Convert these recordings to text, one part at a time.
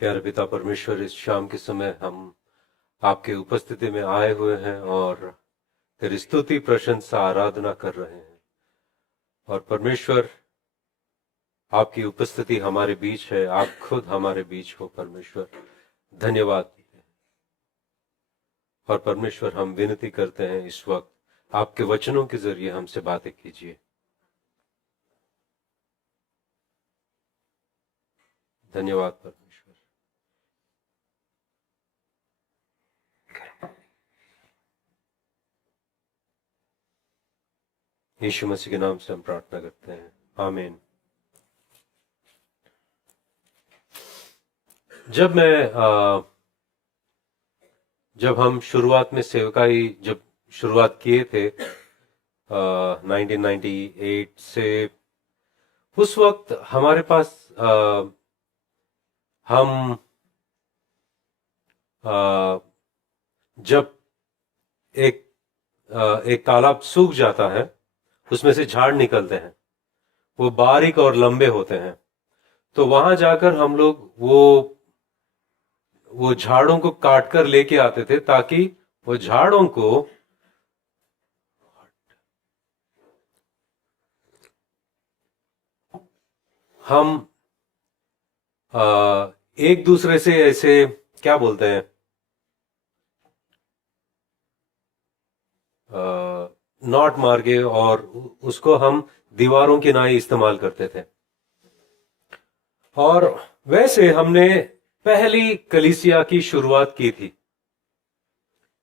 प्यारे पिता परमेश्वर, इस शाम के समय हम आपके उपस्थिति में आए हुए हैं और तेरी स्तुति, प्रशंसा, आराधना कर रहे हैं। और परमेश्वर, आपकी उपस्थिति हमारे बीच है, आप खुद हमारे बीच हो परमेश्वर, धन्यवाद। और परमेश्वर, हम विनती करते हैं इस वक्त आपके वचनों के जरिए हमसे बातें कीजिए। धन्यवाद परमेश्वर। यीशु मसीह के नाम से हम प्रार्थना करते हैं, आमीन। जब हम शुरुआत में सेवकाई जब शुरुआत किए थे 1998 से, उस वक्त हमारे पास हम जब एक तालाब सूख जाता है, उसमें से झाड़ निकलते हैं, वो बारीक और लंबे होते हैं। तो वहां जाकर हम लोग वो झाड़ों को काट कर लेके आते थे, ताकि वो झाड़ों को हम एक दूसरे से ऐसे क्या बोलते हैं, नॉट मार के, और उसको हम दीवारों के नाई इस्तेमाल करते थे। और वैसे हमने पहली कलीसिया की शुरुआत की थी।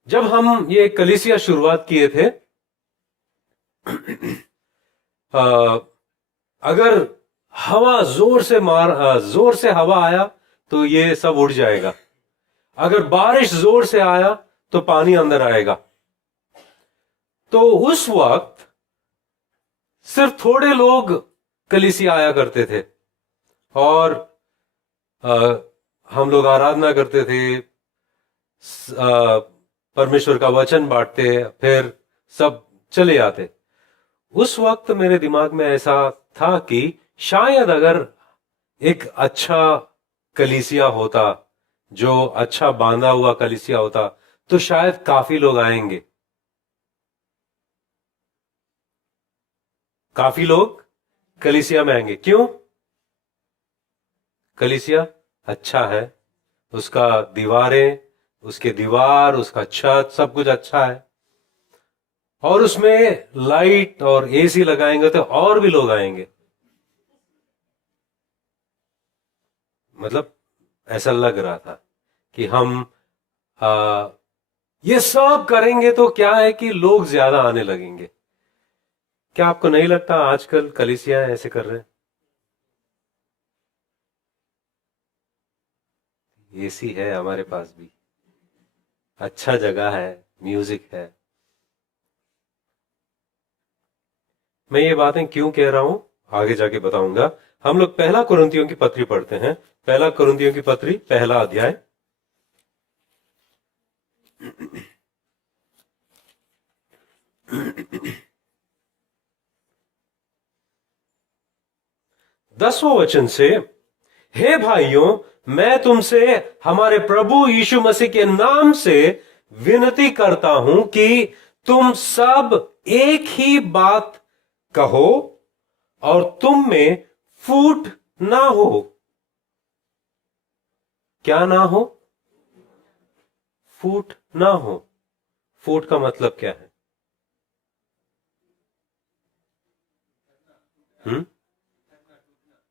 जब हम ये कलीसिया शुरुआत किए थे, अगर हवा जोर से हवा आया तो ये सब उड़ जाएगा। अगर बारिश जोर से आया तो पानी अंदर आएगा। तो उस वक्त सिर्फ थोड़े लोग कलीसिया आया करते थे और हम लोग आराधना करते थे, परमेश्वर का वचन बांटते, फिर सब चले आते। उस वक्त मेरे दिमाग में ऐसा था कि शायद अगर एक अच्छा कलीसिया होता, जो अच्छा बांधा हुआ कलीसिया होता, तो शायद काफी लोग आएंगे। काफी लोग कलीसिया में आएंगे। क्यों? कलीसिया अच्छा है, उसका दीवारें, उसके दीवार, उसका छत, सब कुछ अच्छा है, और उसमें लाइट और एसी लगाएंगे तो और भी लोग आएंगे। मतलब ऐसा लग रहा था कि हम ये सब करेंगे तो क्या है कि लोग ज्यादा आने लगेंगे। क्या आपको नहीं लगता आजकल कलीसिया ऐसे कर रहे हैं? एसी है हमारे पास भी, अच्छा जगह है, म्यूजिक है। मैं ये बातें क्यों कह रहा हूं आगे जाके बताऊंगा। हम लोग पहला कुरिन्थियों की पत्री पढ़ते हैं। पहला कुरिन्थियों की पत्री, पहला अध्याय। दसवां वचन से, हे भाइयों, मैं तुमसे हमारे प्रभु यीशु मसीह के नाम से विनती करता हूं कि तुम सब एक ही बात कहो और तुम में फूट ना हो। क्या ना हो? फूट ना हो। फूट का मतलब क्या है?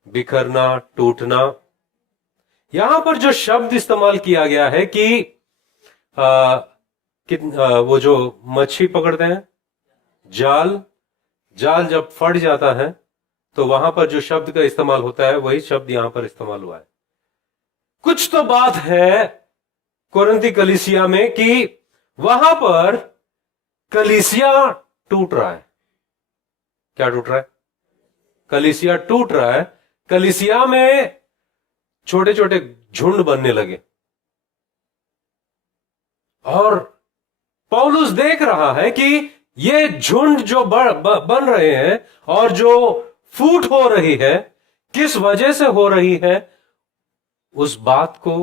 बिखरना, टूटना। यहां पर जो शब्द इस्तेमाल किया गया है कि वो जो मच्छी पकड़ते हैं, जाल जब फट जाता है तो वहां पर जो शब्द का इस्तेमाल होता है, वही शब्द यहां पर इस्तेमाल हुआ है। कुछ तो बात है कोरिन्थी कलीसिया में कि वहां पर कलीसिया टूट रहा है। क्या टूट रहा है? कलीसिया टूट रहा है। कलीसिया में छोटे छोटे झुंड बनने लगे, और पौलुस देख रहा है कि ये झुंड जो बन रहे हैं और जो फूट हो रही है, किस वजह से हो रही है, उस बात को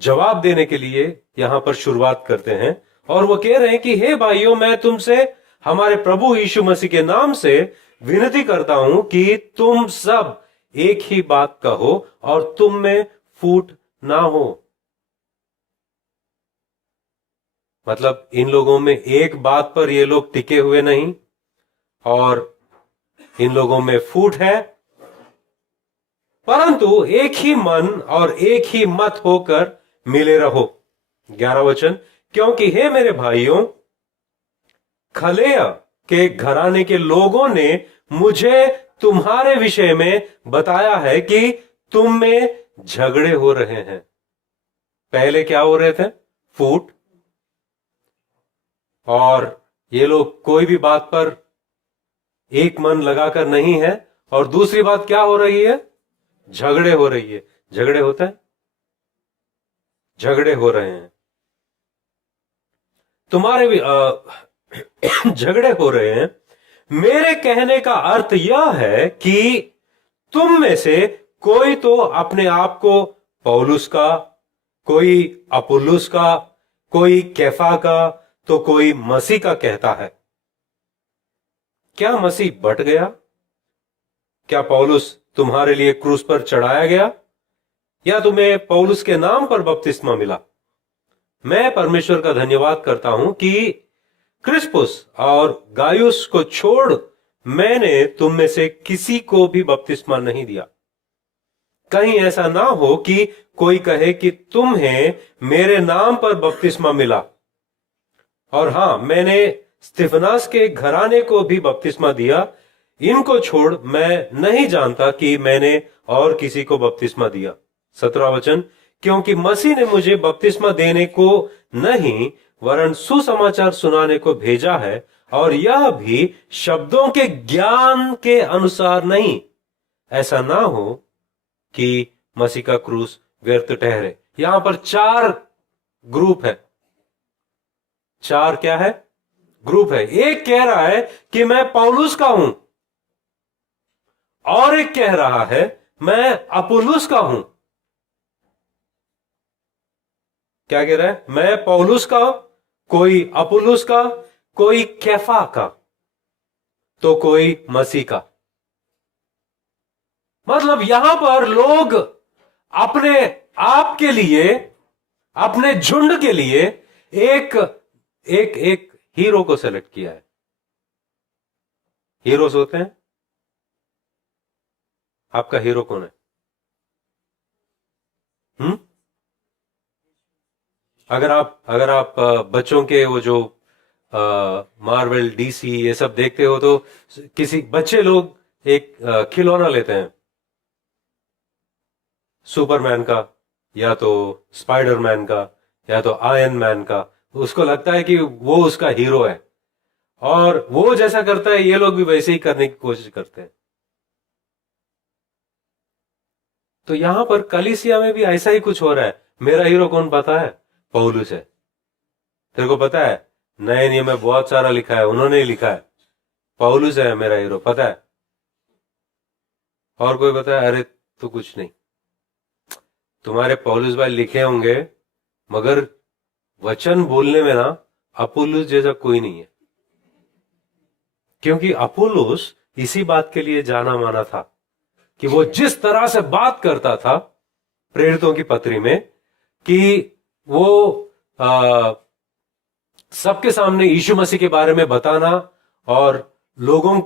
जवाब देने के लिए यहां पर शुरुआत करते हैं और वो कह रहे हैं कि हे भाइयों, मैं तुमसे हमारे प्रभु यीशु मसीह के नाम से विनती करता हूं कि तुम सब एक ही बात कहो और तुम में फूट ना हो। मतलब इन लोगों में एक बात पर ये लोग टिके हुए नहीं और इन लोगों में फूट है, परंतु एक ही मन और एक ही मत होकर मिले रहो। 11 वचन, क्योंकि हे मेरे भाइयों, खलेया के घराने के लोगों ने मुझे तुम्हारे विषय में बताया है कि तुम में झगड़े हो रहे हैं। पहले क्या हो रहे थे? फूट। और ये लोग कोई भी बात पर एक मन लगाकर नहीं है। और दूसरी बात क्या हो रही है? झगड़े हो रही है। झगड़े होते हैं, झगड़े हो रहे हैं, तुम्हारे भी झगड़े हो रहे हैं। मेरे कहने का अर्थ यह है कि तुम में से कोई तो अपने आप को पौलुस का, कोई अपुल्लुस का, कोई कैफा का, तो कोई मसीह का कहता है। क्या मसीह बट गया? क्या पौलुस तुम्हारे लिए क्रूस पर चढ़ाया गया? या तुम्हें पौलुस के नाम पर बपतिस्मा मिला? मैं परमेश्वर का धन्यवाद करता हूं कि क्रिस्पुस और गायुस को छोड़ मैंने तुम में से किसी को भी बपतिस्मा नहीं दिया। कहीं ऐसा ना हो कि कोई कहे कि तुम्हें मेरे नाम पर बपतिस्मा मिला। और हां, मैंने स्तिफनास के घराने को भी बपतिस्मा दिया। इनको छोड़ मैं नहीं जानता कि मैंने और किसी को बपतिस्मा दिया। 17 वचन, क्योंकि मसीह ने मुझे बपतिस्मा देने को नहीं वरन सुसमाचार सुनाने को भेजा है, और यह भी शब्दों के ज्ञान के अनुसार नहीं, ऐसा ना हो कि मसीह का क्रूस व्यर्थ ठहरे। यहां पर 4 ग्रुप है। 4 क्या है? ग्रुप है। एक कह रहा है कि मैं पौलुस का हूं, और एक कह रहा है मैं अपुल्लुस का हूं। क्या कह रहा है? मैं पौलुस का, कोई अपुल्लुस का, कोई कैफा का, तो कोई मसीह का। मतलब यहां पर लोग अपने आप के लिए, अपने झुंड के लिए एक एक एक हीरो को सेलेक्ट किया है। हीरोज होते हैं। आपका हीरो कौन है? अगर आप बच्चों के वो जो मार्वल, डीसी ये सब देखते हो, तो किसी बच्चे लोग एक खिलौना लेते हैं, सुपरमैन का, या तो स्पाइडरमैन का, या तो आयरन मैन का। उसको लगता है कि वो उसका हीरो है, और वो जैसा करता है ये लोग भी वैसे ही करने की कोशिश करते हैं। तो यहां पर कलीसिया में भी ऐसा ही कुछ हो रहा है। मेरा हीरो कौन पता है? पौलुस है। तेरे को पता है? नए नियम में बहुत सारा लिखा है, उन्होंने ही लिखा है। पौलुस है मेरा हीरो, पता है? और कोई पता है? अरे तो कुछ नहीं। तुम्हारे पौलुस भाई लिखे होंगे, मगर वचन बोलने में ना अपुल्लुस जैसा कोई नहीं है। क्योंकि अपुल्लुस इसी बात के लिए जाना माना था कि वो जिस तरह से बात करता था प्रेरितों की पत्री में, कि वो सबके सामने यीशु मसीह के बारे में बताना और लोगों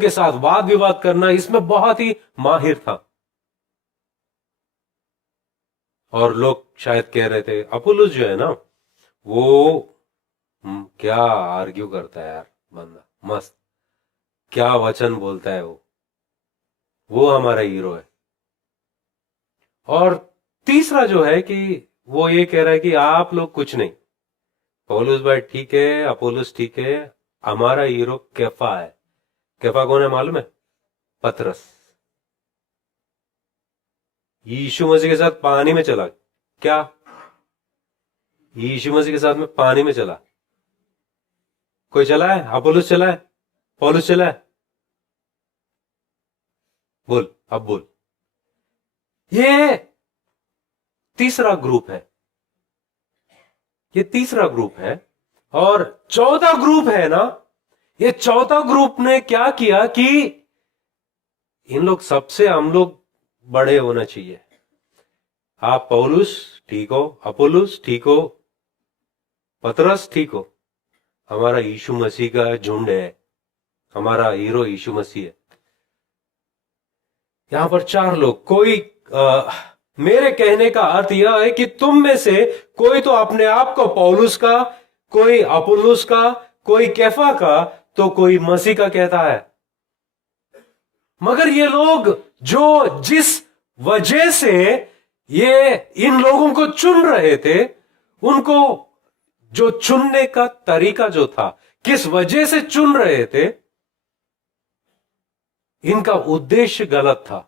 के साथ वाद विवाद करना, इसमें बहुत ही माहिर था। और लोग शायद कह रहे थे अपुल्लुस जो है ना, वो क्या आर्ग्यू करता है यार बंदा, मस्त क्या वचन बोलता है वो हमारा हीरो है। और तीसरा जो है कि वो ये कह रहा है कि आप लोग कुछ नहीं, पौलुस भाई ठीक है, अपोलोस ठीक है, हमारा हीरो कैफा है। कैफा कौन है मालूम है? पतरस। यीशु मसीह के साथ पानी में चला। क्या? यीशु मसीह के साथ में पानी में चला। कोई चला है? अपोलोस चला है? पौलुस चला है? बोल, अब बोल। ये तीसरा ग्रुप है, ये तीसरा ग्रुप है। और चौथा ग्रुप है ना, ये चौथा ग्रुप ने क्या किया कि इन लोग सबसे हम लोग बड़े होना चाहिए। आप पौलुस ठीक हो, अपोलुस ठीक हो, पतरस ठीक हो, हमारा यीशु मसीह का झुंड है, हमारा हीरो यीशु मसीह है। यहां पर चार लोग, कोई मेरे कहने का अर्थ यह है कि तुम में से कोई तो अपने आप को पौलुस का, कोई अपोलुस का, कोई कैफा का, तो कोई मसीह का कहता है। मगर ये लोग जो जिस वजह से ये इन लोगों को चुन रहे थे, उनको जो चुनने का तरीका जो था, किस वजह से चुन रहे थे, इनका उद्देश्य गलत था।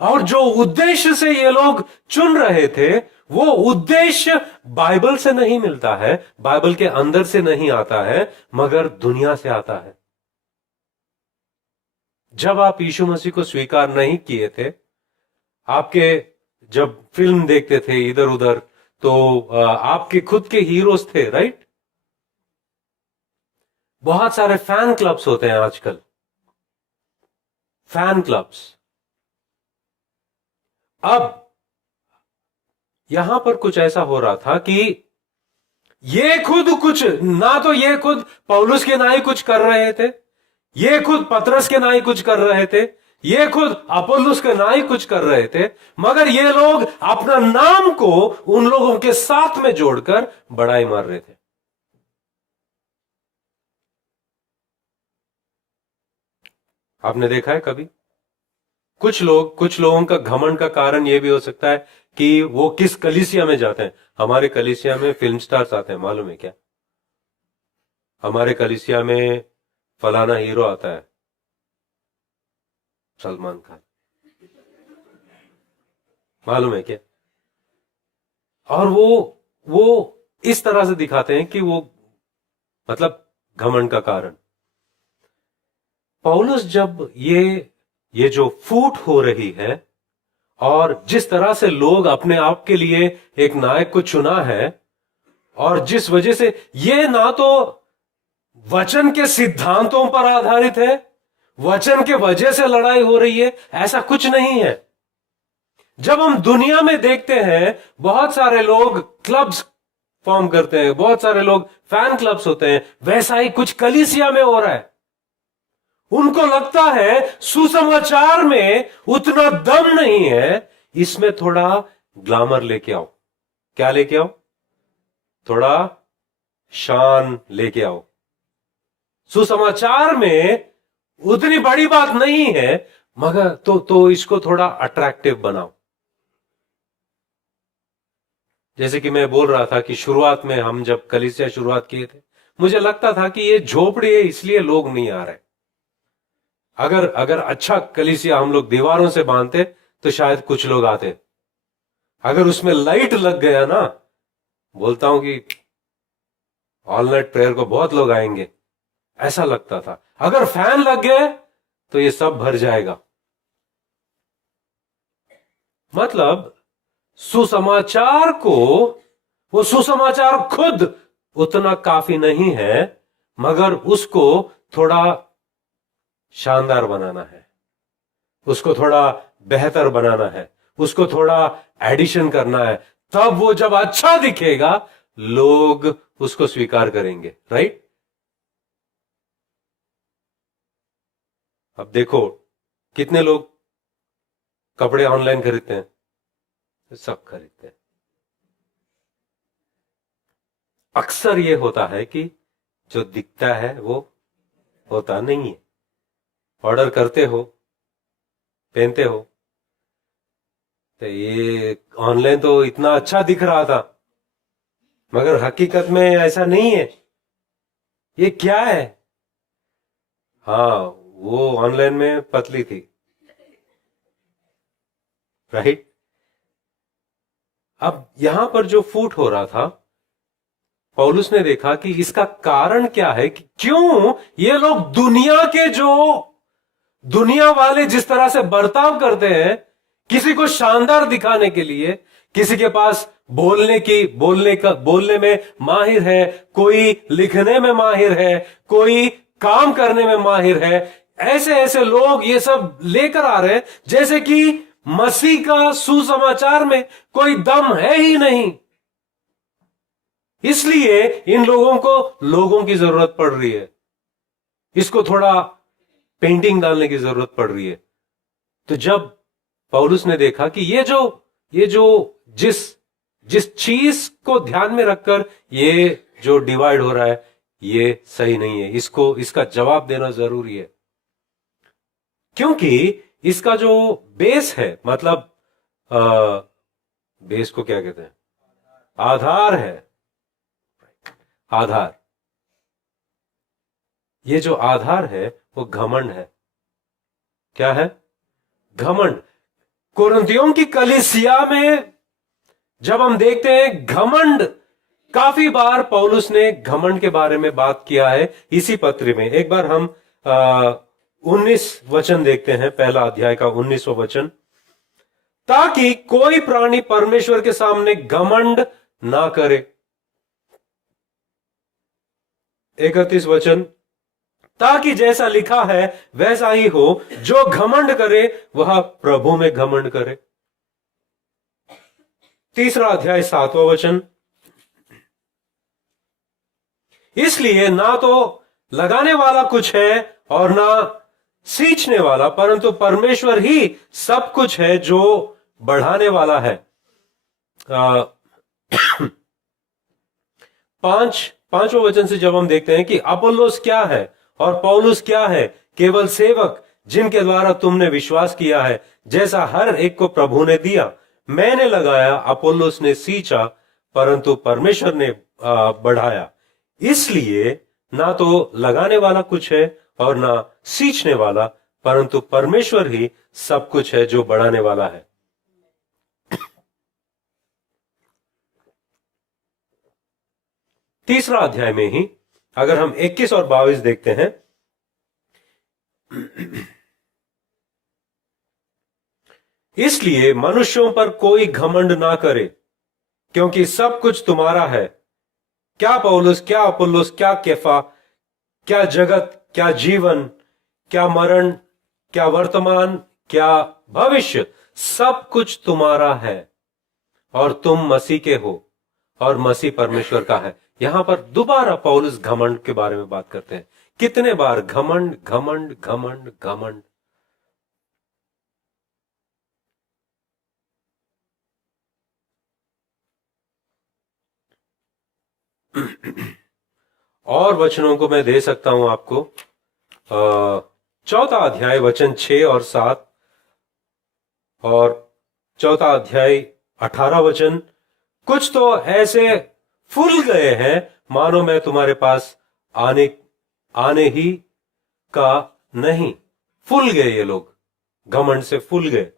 और जो उद्देश्य से ये लोग चुन रहे थे, वो उद्देश्य बाइबल से नहीं मिलता है, बाइबल के अंदर से नहीं आता है, मगर दुनिया से आता है। जब आप यीशु मसीह को स्वीकार नहीं किए थे, आपके जब फिल्म देखते थे इधर उधर, तो आपके खुद के हीरोज थे, राइट? बहुत सारे फैन क्लब्स होते हैं आजकल, फैन क्लब्स। अब यहां पर कुछ ऐसा हो रहा था कि ये खुद कुछ ना, तो ये खुद पौलुस के ना ही कुछ कर रहे थे, ये खुद पतरस के ना ही कुछ कर रहे थे, ये खुद अपोलोस के ना ही कुछ कर रहे थे, मगर ये लोग अपना नाम को उन लोगों के साथ में जोड़कर बड़ाई मार रहे थे। आपने देखा है कभी? कुछ लोगों का घमंड का कारण यह भी हो सकता है कि वो किस कलीसिया में जाते हैं। हमारे कलीसिया में फिल्म स्टार्स आते हैं, मालूम है क्या? हमारे कलीसिया में फलाना हीरो आता है, सलमान खान, मालूम है क्या? और वो इस तरह से दिखाते हैं कि वो, मतलब घमंड का कारण। पौलुस जब ये जो फूट हो रही है, और जिस तरह से लोग अपने आप के लिए एक नायक को चुना है, और जिस वजह से ये ना तो वचन के सिद्धांतों पर आधारित है, वचन के वजह से लड़ाई हो रही है, ऐसा कुछ नहीं है। जब हम दुनिया में देखते हैं, बहुत सारे लोग क्लब्स फॉर्म करते हैं, बहुत सारे लोग फैन क्लब्स होते हैं, वैसा ही कुछ कलीसिया में हो रहा है। उनको लगता है सुसमाचार में उतना दम नहीं है, इसमें थोड़ा ग्लैमर लेके आओ। क्या लेके आओ? थोड़ा शान लेके आओ। सुसमाचार में उतनी बड़ी बात नहीं है, मगर तो इसको थोड़ा अट्रैक्टिव बनाओ। जैसे कि मैं बोल रहा था कि शुरुआत में हम जब कलीसिया शुरुआत किए थे, मुझे लगता था कि ये झोपड़ी है इसलिए लोग नहीं आ रहे। अगर अच्छा कलीसिया हम लोग दीवारों से बांधते तो शायद कुछ लोग आते। अगर उसमें लाइट लग गया ना, बोलता हूं कि ऑल नाइट प्रेयर को बहुत लोग आएंगे, ऐसा लगता था। अगर फैन लग गए तो ये सब भर जाएगा। मतलब सुसमाचार को, वो सुसमाचार खुद उतना काफी नहीं है, मगर उसको थोड़ा शानदार बनाना है, उसको थोड़ा बेहतर बनाना है, उसको थोड़ा एडिशन करना है। तब वो जब अच्छा दिखेगा, लोग उसको स्वीकार करेंगे, राइट? अब देखो कितने लोग कपड़े ऑनलाइन खरीदते हैं, सब खरीदते हैं। अक्सर ये होता है कि जो दिखता है वो होता नहीं है। ऑर्डर करते हो, पहनते हो, तो ये ऑनलाइन तो इतना अच्छा दिख रहा था, मगर हकीकत में ऐसा नहीं है। ये क्या है? हाँ, वो ऑनलाइन में पतली थी, राइट? अब यहां पर जो फूट हो रहा था, पौलुस ने देखा कि इसका कारण क्या है, कि क्यों ये लोग दुनिया वाले जिस तरह से बर्ताव करते हैं, किसी को शानदार दिखाने के लिए, किसी के पास बोलने में माहिर है, कोई लिखने में माहिर है, कोई काम करने में माहिर है, ऐसे ऐसे लोग ये सब लेकर आ रहे हैं जैसे कि मसीह का सुसमाचार में कोई दम है ही नहीं। इसलिए इन लोगों को लोगों की जरूरत पड़ रही है, इसको थोड़ा पेंटिंग डालने की जरूरत पड़ रही है। तो जब पौलुस ने देखा कि ये जो जिस चीज को ध्यान में रखकर ये जो डिवाइड हो रहा है ये सही नहीं है, इसका जवाब देना जरूरी है, क्योंकि इसका जो बेस है, मतलब बेस को क्या कहते हैं, आधार है, आधार, ये जो आधार है वो घमंड है। क्या है? घमंड। कुरिन्थियों की कलीसिया में जब हम देखते हैं घमंड, काफी बार पौलुस ने घमंड के बारे में बात किया है इसी पत्र में। एक बार हम 19 वचन देखते हैं, पहला अध्याय का 19वां वचन। ताकि कोई प्राणी परमेश्वर के सामने घमंड ना करे। 31 वचन, ताकि जैसा लिखा है वैसा ही हो, जो घमंड करे वह प्रभु में घमंड करे। तीसरा अध्याय 7वां वचन, इसलिए ना तो लगाने वाला कुछ है और ना सींचने वाला, परंतु परमेश्वर ही सब कुछ है जो बढ़ाने वाला है। पांचवें वचन से जब हम देखते हैं कि अपोल्लोस क्या है और पौलुस क्या है, केवल सेवक जिनके द्वारा तुमने विश्वास किया है, जैसा हर एक को प्रभु ने दिया। मैंने लगाया, अपोल्लोस ने सींचा, परंतु परमेश्वर ने बढ़ाया। इसलिए ना तो लगाने वाला कुछ है और ना सींचने वाला, परंतु परमेश्वर ही सब कुछ है जो बढ़ाने वाला है। तीसरा अध्याय में ही अगर हम 21 और 22 देखते हैं, इसलिए मनुष्यों पर कोई घमंड ना करे, क्योंकि सब कुछ तुम्हारा है। क्या पौलुस, क्या अपोल्लोस, क्या केफा, क्या जगत, क्या जीवन, क्या मरण, क्या वर्तमान, क्या भविष्य, सब कुछ तुम्हारा है और तुम मसीह के हो और मसीह परमेश्वर का है। यहां पर दोबारा पौलुस घमंड के बारे में बात करते हैं। कितने बार घमंड घमंड घमंड घमंड। और वचनों को मैं दे सकता हूं आपको। 4था अध्याय वचन 6 और 7 और 4था अध्याय 18 वचन। कुछ तो ऐसे फूल गए हैं मानो मैं तुम्हारे पास आने ही का नहीं। फूल गए ये लोग, घमंड से फूल गए।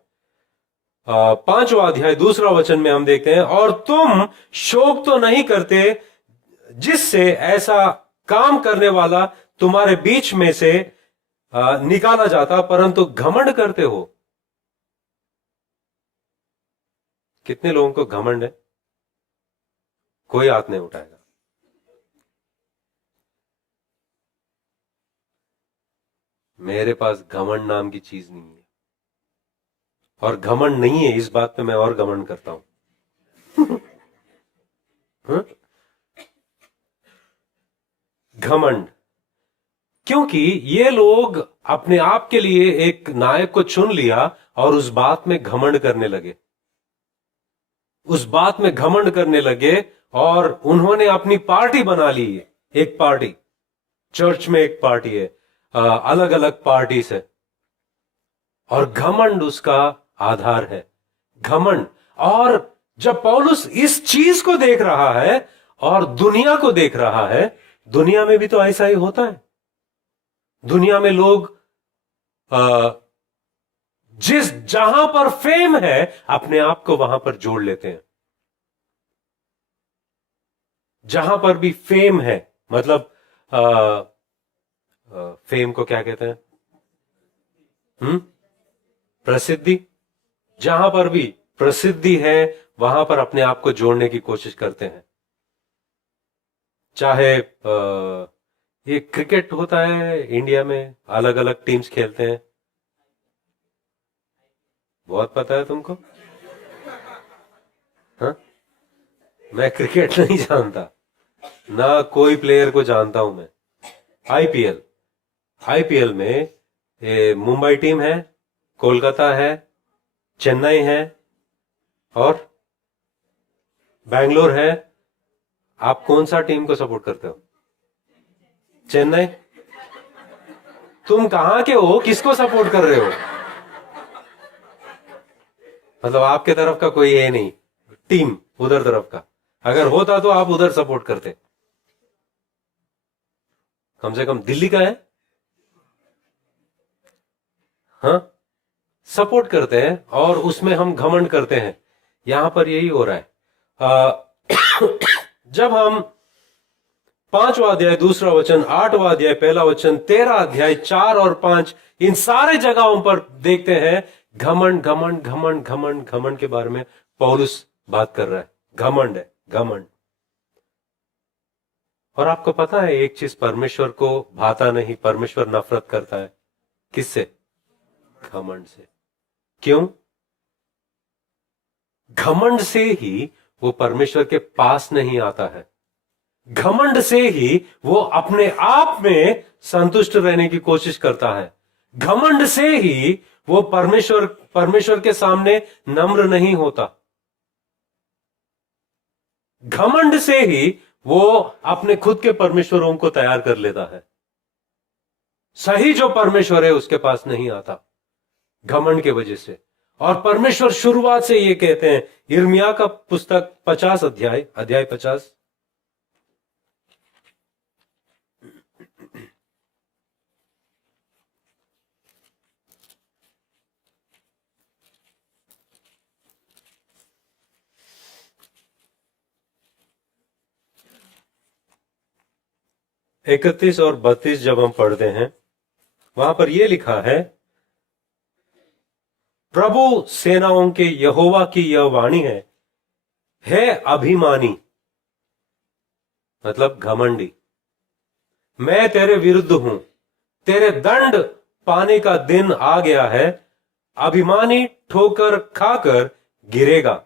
5वां अध्याय 2रा वचन में हम देखते हैं, और तुम शोक तो नहीं करते जिससे ऐसा काम करने वाला तुम्हारे बीच में से निकाला जाता, परंतु घमंड करते हो। कितने लोगों को घमंड है? कोई हाथ नहीं उठाएगा। मेरे पास घमंड नाम की चीज नहीं है, और घमंड नहीं है इस बात पे मैं और घमंड करता हूं। घमंड, क्योंकि ये लोग अपने आप के लिए एक नायक को चुन लिया और उस बात में घमंड करने लगे, उस बात में घमंड करने लगे, और उन्होंने अपनी पार्टी बना ली है। एक पार्टी, चर्च में एक पार्टी है, अलग अलग पार्टी है, और घमंड उसका आधार है। घमंड। और जब पौलुस इस चीज को देख रहा है और दुनिया को देख रहा है, दुनिया में भी तो ऐसा ही होता है। दुनिया में लोग जहां पर फेम है अपने आप को वहां पर जोड़ लेते हैं। जहां पर भी फेम है, मतलब फेम को क्या कहते हैं? प्रसिद्धि। जहां पर भी प्रसिद्धि है वहां पर अपने आप को जोड़ने की कोशिश करते हैं। चाहे ये क्रिकेट होता है इंडिया में, अलग अलग टीम्स खेलते हैं। बहुत पता है तुमको? हाँ, मैं क्रिकेट नहीं जानता, ना कोई प्लेयर को जानता हूं मैं। आईपीएल, आईपीएल में मुंबई टीम है, कोलकाता है, चेन्नई है और बैंगलोर है। आप कौन सा टीम को सपोर्ट करते हो? चेन्नई? तुम कहां के हो, किसको सपोर्ट कर रहे हो? मतलब आपके तरफ का कोई ये नहीं टीम उधर तरफ का? अगर होता तो आप उधर सपोर्ट करते। कम से कम दिल्ली का है। हाँ, सपोर्ट करते हैं और उसमें हम घमंड करते हैं। यहां पर यही हो रहा है। जब हम 5वां अध्याय दूसरा वचन, 8वां अध्याय पहला वचन, 13 अध्याय 4 और 5, इन सारे जगहों पर देखते हैं घमंड घमंड घमंड घमंड घमंड के बारे में पौलुस बात कर रहा है। घमंड है, घमंड। और आपको पता है एक चीज परमेश्वर को भाता नहीं, परमेश्वर नफरत करता है। किससे? घमंड से। क्यों? घमंड से ही वो परमेश्वर के पास नहीं आता है। घमंड से ही वो अपने आप में संतुष्ट रहने की कोशिश करता है। घमंड से ही वो परमेश्वर के सामने नम्र नहीं होता। घमंड से ही वो अपने खुद के परमेश्वरों को तैयार कर लेता है। सही जो परमेश्वर है उसके पास नहीं आता, घमंड के वजह से। और परमेश्वर शुरुआत से ये कहते हैं, यिर्मयाह का पुस्तक 50 अध्याय 50, इकतीस और 32 जब हम पढ़ते हैं, वहां पर यह लिखा है, प्रभु सेनाओं के यहोवा की यह वाणी है अभिमानी, मतलब घमंडी, मैं तेरे विरुद्ध हूं, तेरे दंड पाने का दिन आ गया है। अभिमानी ठोकर खाकर गिरेगा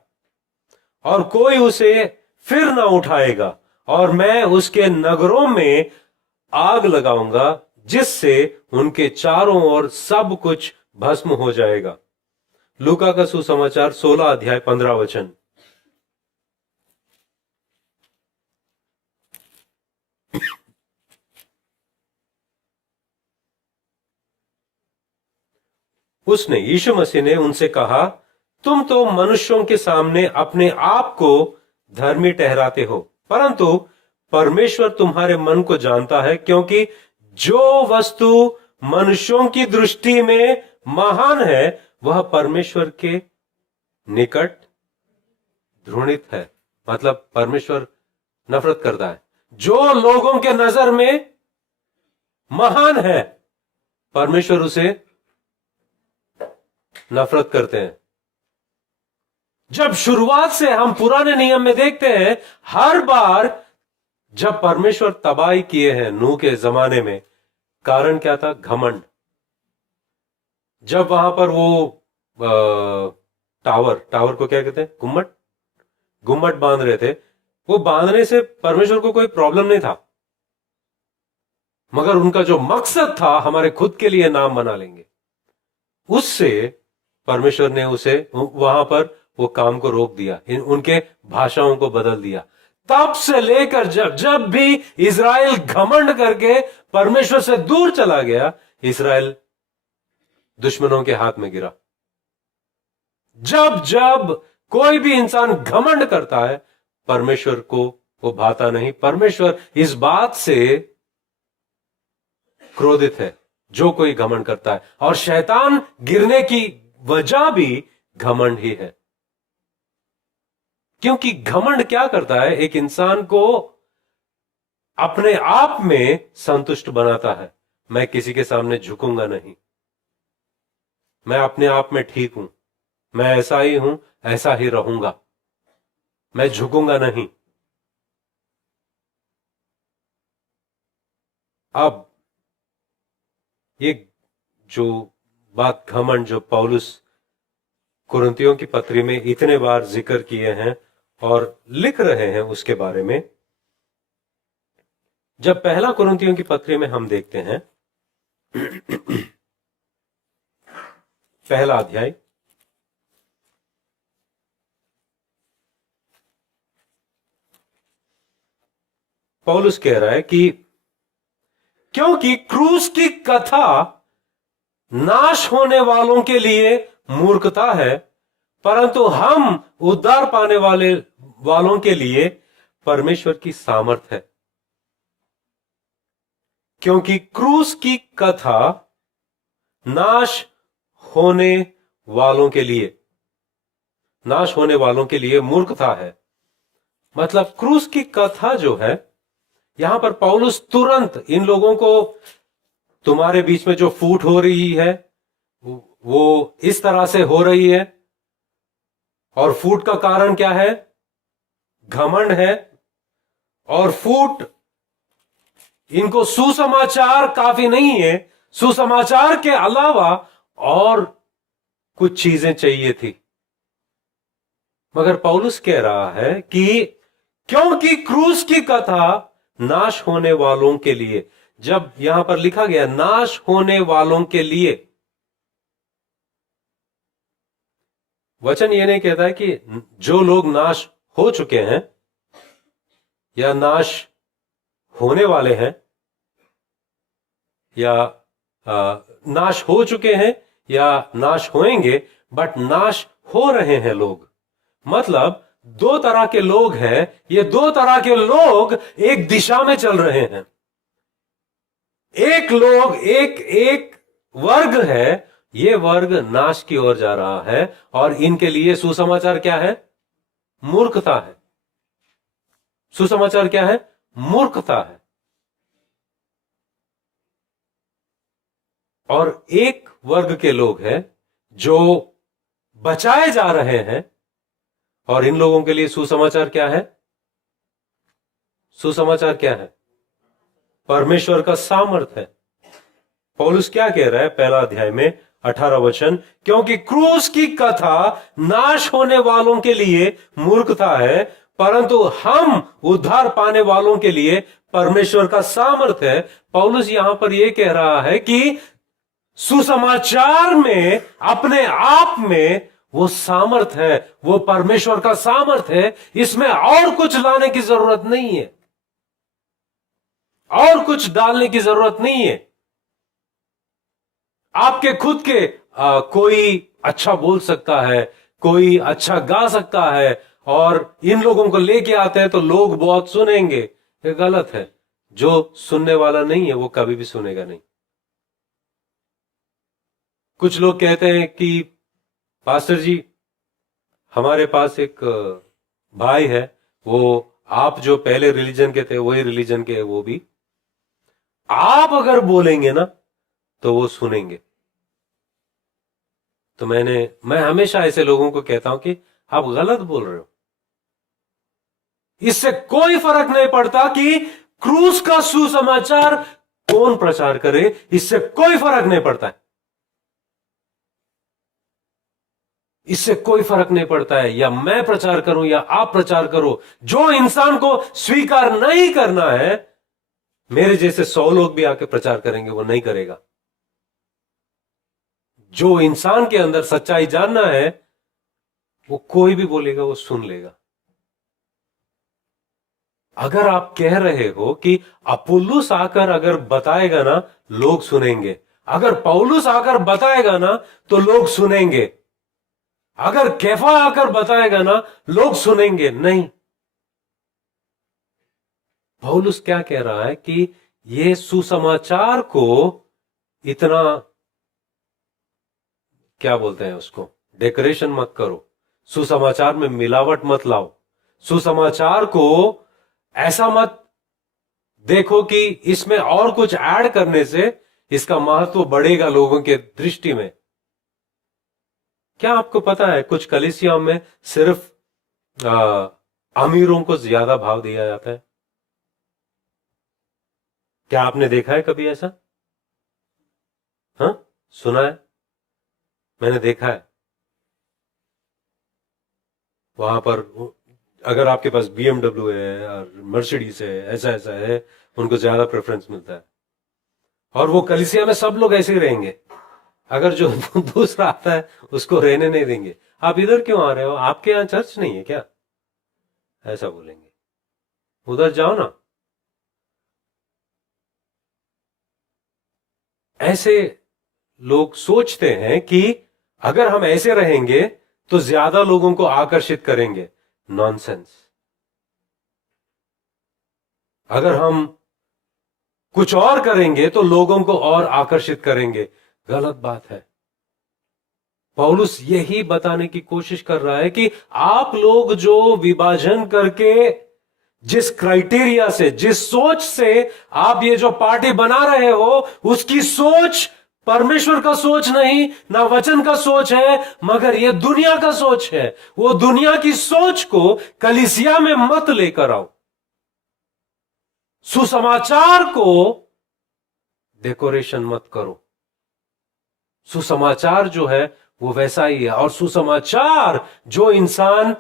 और कोई उसे फिर ना उठाएगा, और मैं उसके नगरों में आग लगाऊंगा जिससे उनके चारों ओर सब कुछ भस्म हो जाएगा। लूका का सुसमाचार 16 अध्याय 15 वचन। उसने, यीशु मसीह ने उनसे कहा, तुम तो मनुष्यों के सामने अपने आप को धर्मी ठहराते हो, परंतु परमेश्वर तुम्हारे मन को जानता है, क्योंकि जो वस्तु मनुष्यों की दृष्टि में महान है वह परमेश्वर के निकट घृणित है। मतलब परमेश्वर नफरत करता है। जो लोगों के नजर में महान है, परमेश्वर उसे नफरत करते हैं। जब शुरुआत से हम पुराने नियम में देखते हैं, हर बार जब परमेश्वर तबाही किए हैं नूह के जमाने में, कारण क्या था? घमंड। जब वहां पर वो टावर को क्या कहते हैं, गुम्मट बांध रहे थे, वो बांधने से परमेश्वर को कोई प्रॉब्लम नहीं था, मगर उनका जो मकसद था, हमारे खुद के लिए नाम बना लेंगे, उससे परमेश्वर ने उसे वहां पर वो काम को रोक दिया, उनके भाषाओं को बदल दिया। तब से लेकर जब भी इज़राइल घमंड करके परमेश्वर से दूर चला गया, इज़राइल दुश्मनों के हाथ में गिरा। जब जब कोई भी इंसान घमंड करता है, परमेश्वर को वो भाता नहीं। परमेश्वर इस बात से क्रोधित है जो कोई घमंड करता है, और शैतान गिरने की वजह भी घमंड ही है। क्योंकि घमंड क्या करता है? एक इंसान को अपने आप में संतुष्ट बनाता है। मैं किसी के सामने झुकूंगा नहीं, मैं अपने आप में ठीक हूं, मैं ऐसा ही हूं, ऐसा ही रहूंगा, मैं झुकूंगा नहीं। अब ये जो बात घमंड जो पौलुस कुरिन्थियों की पत्री में इतने बार जिक्र किए हैं और लिख रहे हैं उसके बारे में, जब पहला कुरिन्थियों की पत्री में हम देखते हैं पहला अध्याय, पौलुस कह रहा है कि क्योंकि क्रूस की कथा नाश होने वालों के लिए मूर्खता है, परंतु हम उद्धार पाने वालों के लिए परमेश्वर की सामर्थ है। क्योंकि क्रूस की कथा नाश होने वालों के लिए, नाश होने वालों के लिए मूर्खता है। मतलब क्रूस की कथा जो है, यहां पर पौलुस तुरंत इन लोगों को, तुम्हारे बीच में जो फूट हो रही है वो इस तरह से हो रही है, और फूट का कारण क्या है? घमंड है। और फूट, इनको सुसमाचार काफी नहीं है, सुसमाचार के अलावा और कुछ चीजें चाहिए थी। मगर पौलुस कह रहा है कि क्योंकि क्रूस की कथा नाश होने वालों के लिए, जब यहां पर लिखा गया नाश होने वालों के लिए, वचन यह नहीं कहता है कि जो लोग नाश हो चुके हैं या नाश होने वाले हैं या नाश हो चुके हैं या नाश होंगे, बट नाश हो रहे हैं लोग। मतलब दो तरह के लोग हैं, ये दो तरह के लोग एक दिशा में चल रहे हैं। एक लोग, एक वर्ग है, ये वर्ग नाश की ओर जा रहा है, और इनके लिए सुसमाचार क्या है? मूर्खता है। सुसमाचार क्या है? मूर्खता है। और एक वर्ग के लोग हैं जो बचाए जा रहे हैं, और इन लोगों के लिए सुसमाचार क्या है? सुसमाचार क्या है? परमेश्वर का सामर्थ है। पौलुस क्या कह रहा है पहला अध्याय में 18 वचन? क्योंकि क्रूस की कथा नाश होने वालों के लिए मूर्खता है, परंतु हम उद्धार पाने वालों के लिए परमेश्वर का सामर्थ है। पौलुस यहां पर यह कह रहा है कि सुसमाचार में अपने आप में वो सामर्थ है, वो परमेश्वर का सामर्थ है। इसमें और कुछ लाने की जरूरत नहीं है, और कुछ डालने की जरूरत नहीं है। आपके खुद के कोई अच्छा बोल सकता है, कोई अच्छा गा सकता है, और इन लोगों को लेके आते हैं तो लोग बहुत सुनेंगे। ये गलत है। जो सुनने वाला नहीं है वो कभी भी सुनेगा नहीं। कुछ लोग कहते हैं कि पास्टर जी, हमारे पास एक भाई है, वो आप जो पहले रिलीजन के थे वही रिलीजन के है वो भी, आप अगर बोलेंगे ना तो वो सुनेंगे। तो मैं हमेशा ऐसे लोगों को कहता हूं कि आप गलत बोल रहे हो। इससे कोई फर्क नहीं पड़ता कि क्रूस का सुसमाचार कौन प्रचार करे, इससे कोई फर्क नहीं पड़ता है। इससे कोई फर्क नहीं पड़ता है, या मैं प्रचार करूं या आप प्रचार करो। जो इंसान को स्वीकार नहीं करना है, मेरे जैसे 100 लोग भी आके प्रचार करेंगे, वो नहीं करेगा। जो इंसान के अंदर सच्चाई जानना है, वो कोई भी बोलेगा वो सुन लेगा। अगर आप कह रहे हो कि अपुल्लुस आकर अगर बताएगा ना लोग सुनेंगे, अगर पौलुस आकर बताएगा ना तो लोग सुनेंगे, अगर कैफा आकर बताएगा ना लोग सुनेंगे नहीं। पौलुस क्या कह रहा है कि ये सुसमाचार को इतना, क्या बोलते हैं उसको, डेकोरेशन मत करो। सुसमाचार में मिलावट मत लाओ। सुसमाचार को ऐसा मत देखो कि इसमें और कुछ ऐड करने से इसका महत्व बढ़ेगा लोगों के दृष्टि में। क्या आपको पता है कुछ कलीसियाओं में सिर्फ अमीरों को ज्यादा भाव दिया जाता है? क्या आपने देखा है कभी ऐसा? हाँ, सुना है, मैंने देखा है। वहां पर अगर आपके पास BMW है और मर्सिडीज है, ऐसा ऐसा है, उनको ज्यादा प्रेफरेंस मिलता है। और वो कलीसिया में सब लोग ऐसे ही रहेंगे। अगर जो दूसरा आता है उसको रहने नहीं देंगे। आप इधर क्यों आ रहे हो, आपके यहाँ चर्च नहीं है क्या, ऐसा बोलेंगे। उधर जाओ ना। ऐसे लोग सोचते हैं कि अगर हम ऐसे रहेंगे तो ज्यादा लोगों को आकर्षित करेंगे। नॉनसेंस। अगर हम कुछ और करेंगे तो लोगों को और आकर्षित करेंगे। गलत बात है। पौलुस यही बताने की कोशिश कर रहा है कि आप लोग जो विभाजन करके, जिस क्राइटेरिया से, जिस सोच से आप ये जो पार्टी बना रहे हो, उसकी सोच परमेश्वर का सोच नहीं, ना वचन का सोच है, मगर ये दुनिया का सोच है। वो दुनिया की सोच को कलीसिया में मत लेकर आओ। सुसमाचार को डेकोरेशन मत करो। सुसमाचार जो है वो वैसा ही है। और सुसमाचार जो इंसान,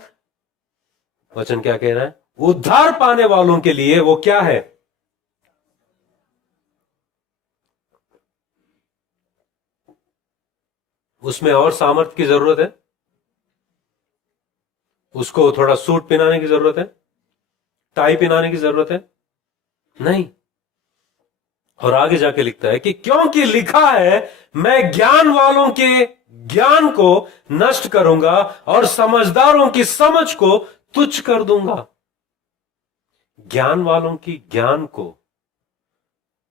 वचन क्या कह रहा है, उद्धार पाने वालों के लिए वो क्या है? उसमें और सामर्थ्य की जरूरत है, उसको थोड़ा सूट पहनाने की जरूरत है, टाई पहनाने की जरूरत है नहीं। और आगे जाके लिखता है कि क्योंकि लिखा है, मैं ज्ञान वालों के ज्ञान को नष्ट करूंगा और समझदारों की समझ को तुच्छ कर दूंगा। ज्ञान वालों की ज्ञान को,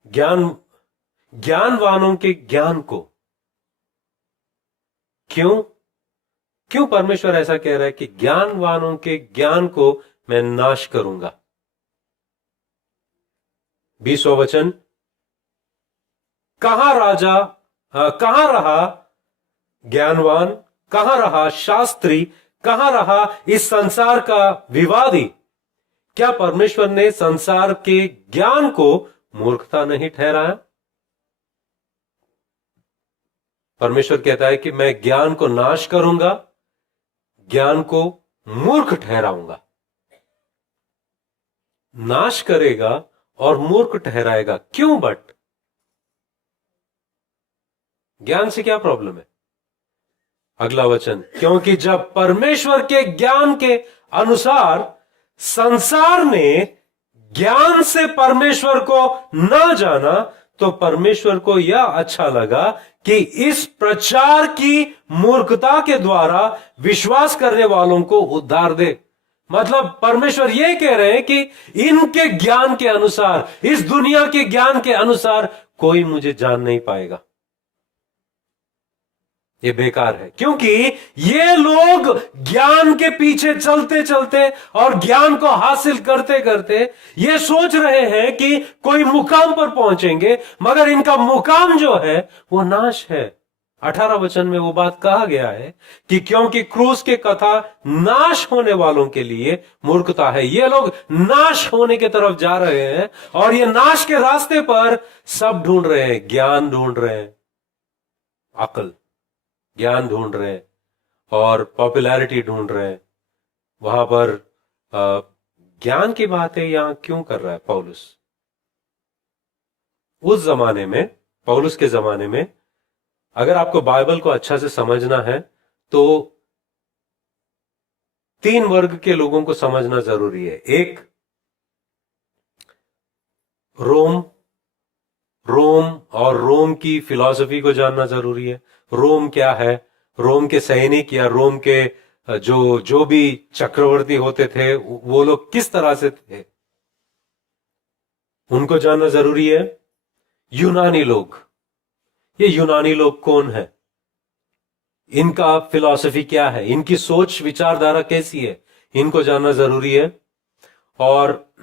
ज्ञान वालों के ज्ञान को, क्यों परमेश्वर ऐसा कह रहा है कि ज्ञान वालों के ज्ञान को मैं नाश करूंगा? 20वां वचन, कहां रहा ज्ञानवान, कहां रहा शास्त्री, कहां रहा इस संसार का विवादी? क्या परमेश्वर ने संसार के ज्ञान को मूर्खता नहीं ठहराया? परमेश्वर कहता है कि मैं ज्ञान को नाश करूंगा, ज्ञान को मूर्ख ठहराऊंगा। नाश करेगा और मूर्ख ठहराएगा। क्यों? बट ज्ञान से क्या प्रॉब्लम है? अगला वचन, क्योंकि जब परमेश्वर के ज्ञान के अनुसार संसार ने ज्ञान से परमेश्वर को न जाना, तो परमेश्वर को यह अच्छा लगा कि इस प्रचार की मूर्खता के द्वारा विश्वास करने वालों को उद्धार दे। मतलब परमेश्वर यह कह रहे हैं कि इनके ज्ञान के अनुसार, इस दुनिया के ज्ञान के अनुसार कोई मुझे जान नहीं पाएगा। ये बेकार है, क्योंकि ये लोग ज्ञान के पीछे चलते चलते और ज्ञान को हासिल करते करते ये सोच रहे हैं कि कोई मुकाम पर पहुंचेंगे, मगर इनका मुकाम जो है वो नाश है। 18 वचन में वो बात कहा गया है कि क्योंकि क्रूस के कथा नाश होने वालों के लिए मूर्खता है। ये लोग नाश होने की तरफ जा रहे हैं और ये नाश के रास्ते पर सब ढूंढ रहे हैं, ज्ञान ढूंढ रहे हैं, अकल, ज्ञान ढूंढ रहे हैं और पॉपुलैरिटी ढूंढ रहे हैं। वहां पर ज्ञान की बातें यहां क्यों कर रहा है पौलुस? उस जमाने में, पौलुस के जमाने में, अगर आपको बाइबल को अच्छा से समझना है तो 3 वर्ग के लोगों को समझना जरूरी है। एक, रोम और रोम की फिलॉसफी को जानना जरूरी है। रोम क्या है, रोम के सैनिक या रोम के जो भी चक्रवर्ती होते थे वो लोग किस तरह से थे, उनको जानना जरूरी है। यूनानी लोग, ये यूनानी लोग कौन है, इनका फिलॉसफी क्या है, इनकी सोच विचारधारा कैसी है, इनको जानना जरूरी है। और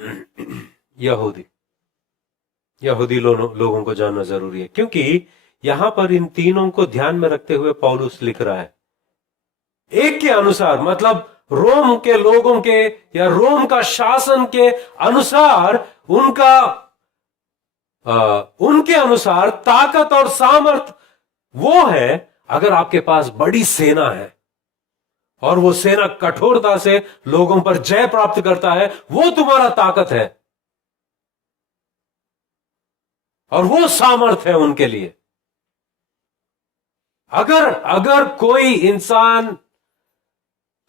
यहूदी लोगों को जानना जरूरी है, क्योंकि यहां पर इन तीनों को ध्यान में रखते हुए पौलुस लिख रहा है। एक के अनुसार, मतलब रोम के लोगों के या रोम का शासन के अनुसार, उनके अनुसार ताकत और सामर्थ वो है अगर आपके पास बड़ी सेना है और वो सेना कठोरता से लोगों पर जय प्राप्त करता है, वो तुम्हारा ताकत है और वो सामर्थ है उनके लिए। अगर कोई इंसान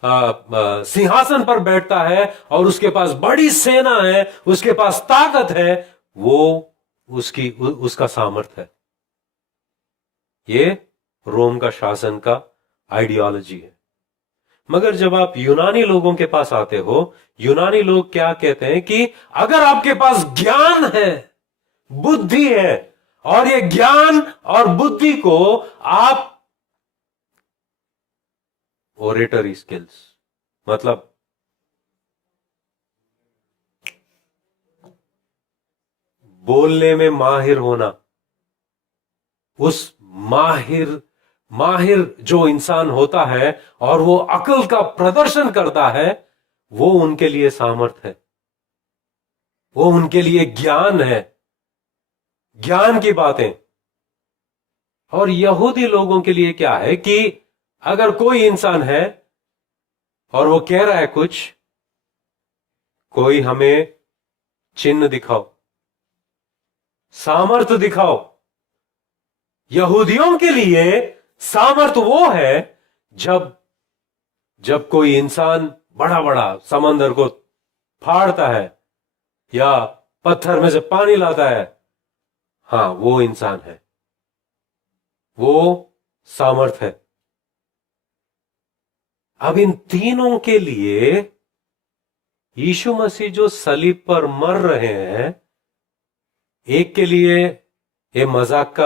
सिंहासन पर बैठता है और उसके पास बड़ी सेना है, उसके पास ताकत है, वो उसका सामर्थ है। ये रोम का शासन का आइडियोलॉजी है। मगर जब आप यूनानी लोगों के पास आते हो, यूनानी लोग क्या कहते हैं कि अगर आपके पास ज्ञान है, बुद्धि है, और ये ज्ञान और बुद्धि को आप ओरेटरी स्किल्स, मतलब बोलने में माहिर होना, उस माहिर जो इंसान होता है और वो अक्ल का प्रदर्शन करता है, वो उनके लिए सामर्थ है, वो उनके लिए ज्ञान है, ज्ञान की बातें। और यहूदी लोगों के लिए क्या है कि अगर कोई इंसान है और वो कह रहा है कुछ, कोई हमें चिन्ह दिखाओ, सामर्थ दिखाओ। यहूदियों के लिए सामर्थ वो है जब कोई इंसान बड़ा बड़ा समंदर को फाड़ता है या पत्थर में से पानी लाता है, हां वो इंसान है, वो सामर्थ है। अब इन तीनों के लिए यीशु मसीह जो सलीब पर मर रहे हैं, एक के लिए ये मजाक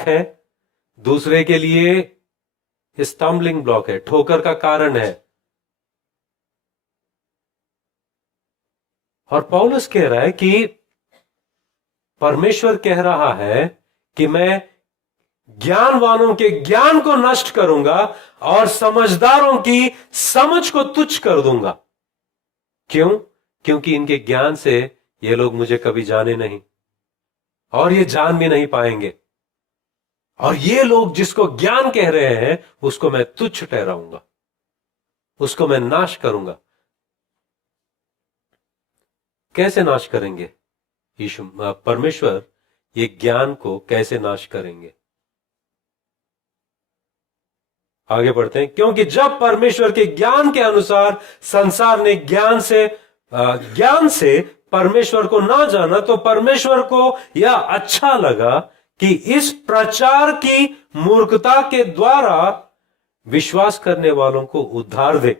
है, दूसरे के लिए स्टम्बलिंग ब्लॉक है, ठोकर का कारण है। और पौलुस कह रहा है कि परमेश्वर कह रहा है कि मैं ज्ञानवानों के ज्ञान को नष्ट करूंगा और समझदारों की समझ को तुच्छ कर दूंगा। क्यों? क्योंकि इनके ज्ञान से ये लोग मुझे कभी जाने नहीं और ये जान भी नहीं पाएंगे, और ये लोग जिसको ज्ञान कह रहे हैं उसको मैं तुच्छ ठहराऊंगा, उसको मैं नाश करूंगा। कैसे नाश करेंगे? परमेश्वर ये ज्ञान को कैसे नाश करेंगे? आगे बढ़ते हैं। क्योंकि जब परमेश्वर के ज्ञान के अनुसार संसार ने ज्ञान से परमेश्वर को ना जाना, तो परमेश्वर को यह अच्छा लगा कि इस प्रचार की मूर्खता के द्वारा विश्वास करने वालों को उद्धार दे।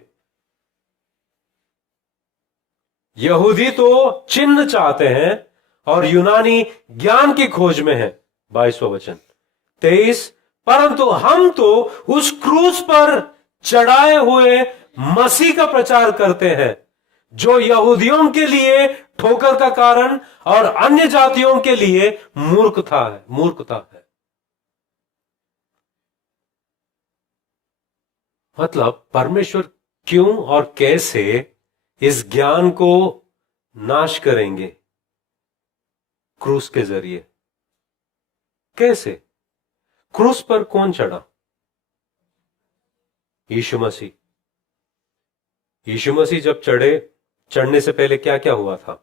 यहूदी तो चिन्ह चाहते हैं और यूनानी ज्ञान की खोज में है। 22वां वचन 23, परंतु हम तो उस क्रूस पर चढ़ाए हुए मसीह का प्रचार करते हैं, जो यहूदियों के लिए ठोकर का कारण और अन्य जातियों के लिए मूर्खता है। मतलब परमेश्वर क्यों और कैसे इस ज्ञान को नाश करेंगे? क्रूस के जरिए। कैसे? क्रूस पर कौन चढ़ा? यीशु मसीह। यीशु मसीह जब चढ़ने से पहले क्या क्या हुआ था?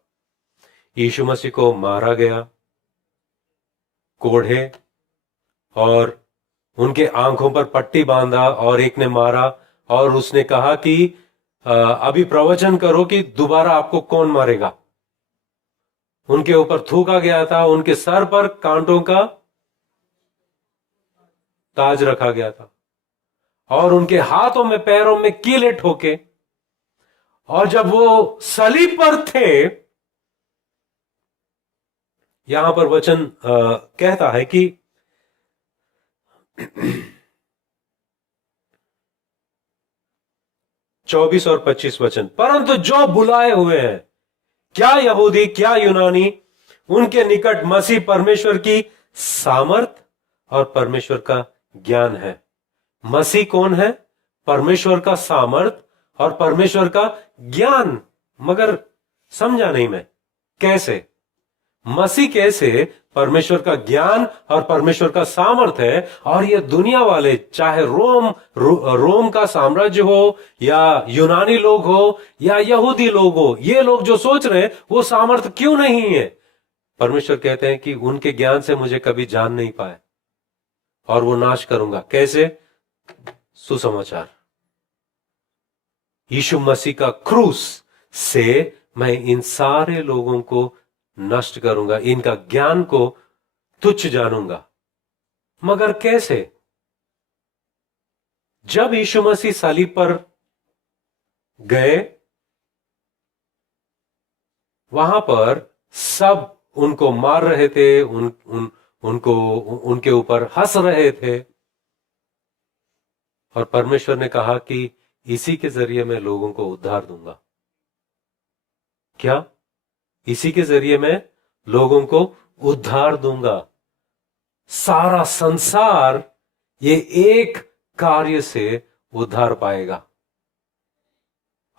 यीशु मसीह को मारा गया, कोढ़े और उनके आंखों पर पट्टी बांधा और एक ने मारा और उसने कहा कि अभी प्रवचन करो कि दोबारा आपको कौन मारेगा। उनके ऊपर थूका गया था, उनके सर पर कांटों का ताज रखा गया था और उनके हाथों में पैरों में कीले ठोके। और जब वो सलीब पर थे, यहां पर वचन कहता है कि 24 और 25 वचन, परंतु जो बुलाए हुए हैं, क्या यहूदी क्या यूनानी, उनके निकट मसीह परमेश्वर की सामर्थ और परमेश्वर का ज्ञान है। मसीह कौन है? परमेश्वर का सामर्थ और परमेश्वर का ज्ञान। मगर समझा नहीं मैं, कैसे? मसीह कैसे परमेश्वर का ज्ञान और परमेश्वर का सामर्थ्य है, और ये दुनिया वाले, चाहे रोम का साम्राज्य हो या यूनानी लोग हो या यहूदी लोग हो, ये लोग जो सोच रहे हैं वो सामर्थ्य क्यों नहीं है? परमेश्वर कहते हैं कि उनके ज्ञान से मुझे कभी जान नहीं पाए और वो नाश करूंगा। कैसे? सुसमाचार, यीशु मसीह का क्रूस से मैं इन सारे लोगों को नष्ट करूंगा, इनका ज्ञान को तुच्छ जानूंगा। मगर कैसे? जब यीशु मसीह सलीब पर गए, वहां पर सब उनको मार रहे थे, उनको उनके ऊपर हंस रहे थे, और परमेश्वर ने कहा कि इसी के जरिए मैं लोगों को उद्धार दूंगा। क्या? इसी के जरिए मैं लोगों को उद्धार दूंगा। सारा संसार ये एक कार्य से उद्धार पाएगा,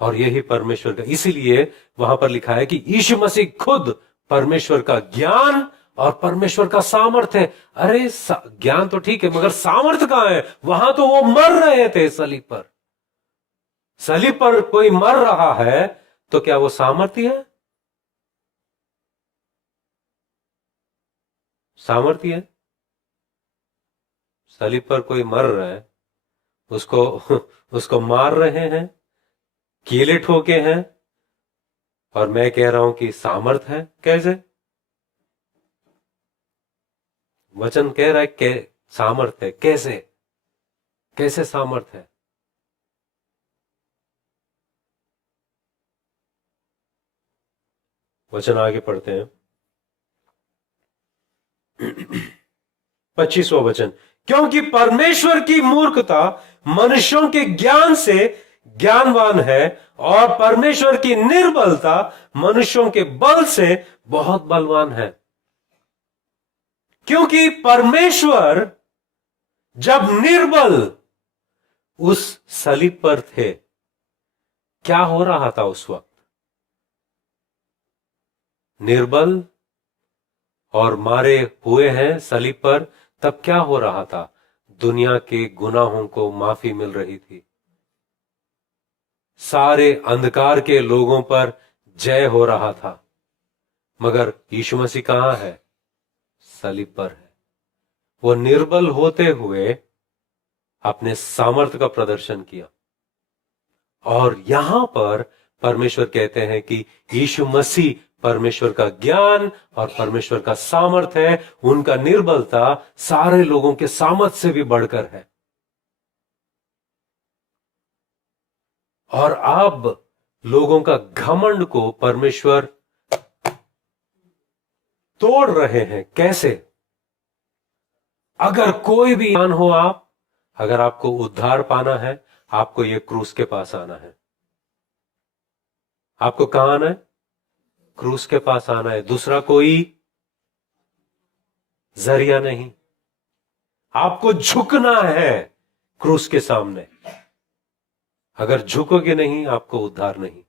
और यही परमेश्वर का, इसीलिए वहां पर लिखा है कि यीशु मसीह खुद परमेश्वर का ज्ञान और परमेश्वर का सामर्थ्य है। अरे ज्ञान तो ठीक है, मगर सामर्थ्य कहां है? वहां तो वो मर रहे थे सलीब पर। सलीब पर कोई मर रहा है तो क्या वो सामर्थ्य है? सामर्थ्य है? सलीब पर कोई मर रहा है, उसको मार रहे हैं, कीले ठोके हैं, और मैं कह रहा हूं कि सामर्थ है। कैसे? वचन कह रहा है कि सामर्थ है। कैसे? कैसे सामर्थ है? वचन आगे पढ़ते हैं। 25वां वचन, क्योंकि परमेश्वर की मूर्खता मनुष्यों के ज्ञान से ज्ञानवान है, और परमेश्वर की निर्बलता मनुष्यों के बल से बहुत बलवान है। क्योंकि परमेश्वर जब निर्बल उस सलीब पर थे, क्या हो रहा था उस वक्त? निर्बल और मारे हुए हैं सलीब पर, तब क्या हो रहा था? दुनिया के गुनाहों को माफी मिल रही थी, सारे अंधकार के लोगों पर जय हो रहा था। मगर यीशु मसीह कहां है? सलीब पर है। वो निर्बल होते हुए अपने सामर्थ्य का प्रदर्शन किया, और यहां पर परमेश्वर कहते हैं कि यीशु मसीह परमेश्वर का ज्ञान और परमेश्वर का सामर्थ्य है। उनका निर्बलता सारे लोगों के सामर्थ्य से भी बढ़कर है। और अब लोगों का घमंड को परमेश्वर तोड़ रहे हैं। कैसे? अगर कोई भी ज्ञान हो, अगर आपको उद्धार पाना है, आपको यह क्रूस के पास आना है। आपको कहां आना है? क्रूस के पास आना है। दूसरा कोई जरिया नहीं। आपको झुकना है क्रूस के सामने। अगर झुकोगे नहीं, आपको उद्धार नहीं।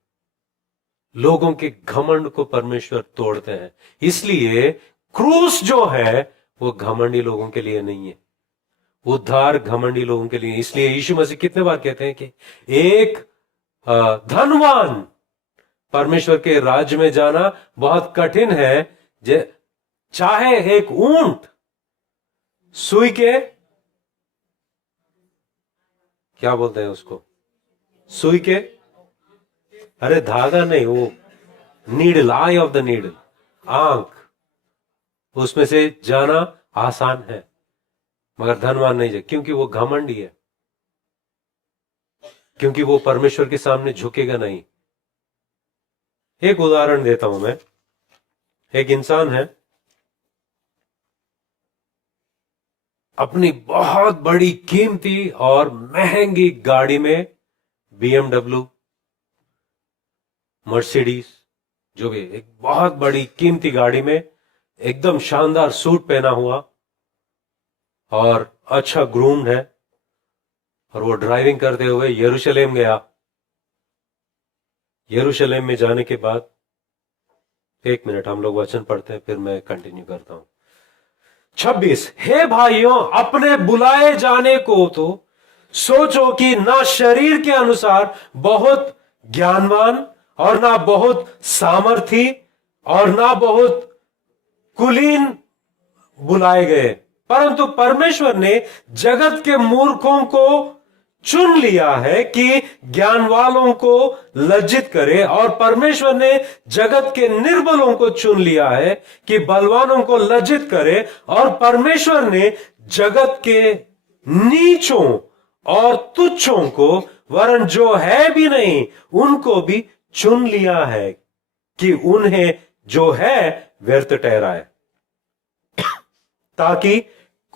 लोगों के घमंड को परमेश्वर तोड़ते हैं। इसलिए क्रूस जो है वो घमंडी लोगों के लिए नहीं है, उद्धार घमंडी लोगों के लिए। इसलिए यीशु मसीह कितने बार कहते हैं कि एक धनवान परमेश्वर के राज्य में जाना बहुत कठिन है। चाहे एक ऊंट सुई के, क्या बोलते हैं उसको, सुई के, अरे धागा नहीं, वो needle, I of the needle, आंख, उसमें से जाना आसान है, मगर धनवान नहीं जाए, क्योंकि वो घमंडी है, क्योंकि वो परमेश्वर के सामने झुकेगा नहीं। एक उदाहरण देता हूं मैं। एक इंसान है, अपनी बहुत बड़ी कीमती और महंगी गाड़ी में, BMW, मर्सिडीज, जो भी, एक बहुत बड़ी कीमती गाड़ी में एकदम शानदार सूट पहना हुआ और अच्छा ग्रूम्ड है, और वो ड्राइविंग करते हुए यरूशलेम गया। यरूशलेम में जाने के बाद, एक मिनट हम लोग वचन पढ़ते हैं, फिर मैं कंटिन्यू करता हूं। 26, हे भाइयों, अपने बुलाए जाने को तो सोचो कि ना शरीर के अनुसार बहुत ज्ञानवान और ना बहुत सामर्थी और ना बहुत कुलीन बुलाए गए, परंतु परमेश्वर ने जगत के मूर्खों को चुन लिया है कि ज्ञान वालों को लज्जित करे, और परमेश्वर ने जगत के निर्बलों को चुन लिया है कि बलवानों को लज्जित करे, और परमेश्वर ने जगत के नीचों और तुच्छों को, वरन जो है भी नहीं उनको भी चुन लिया है कि उन्हें जो है व्यर्थ ठहराए, ताकि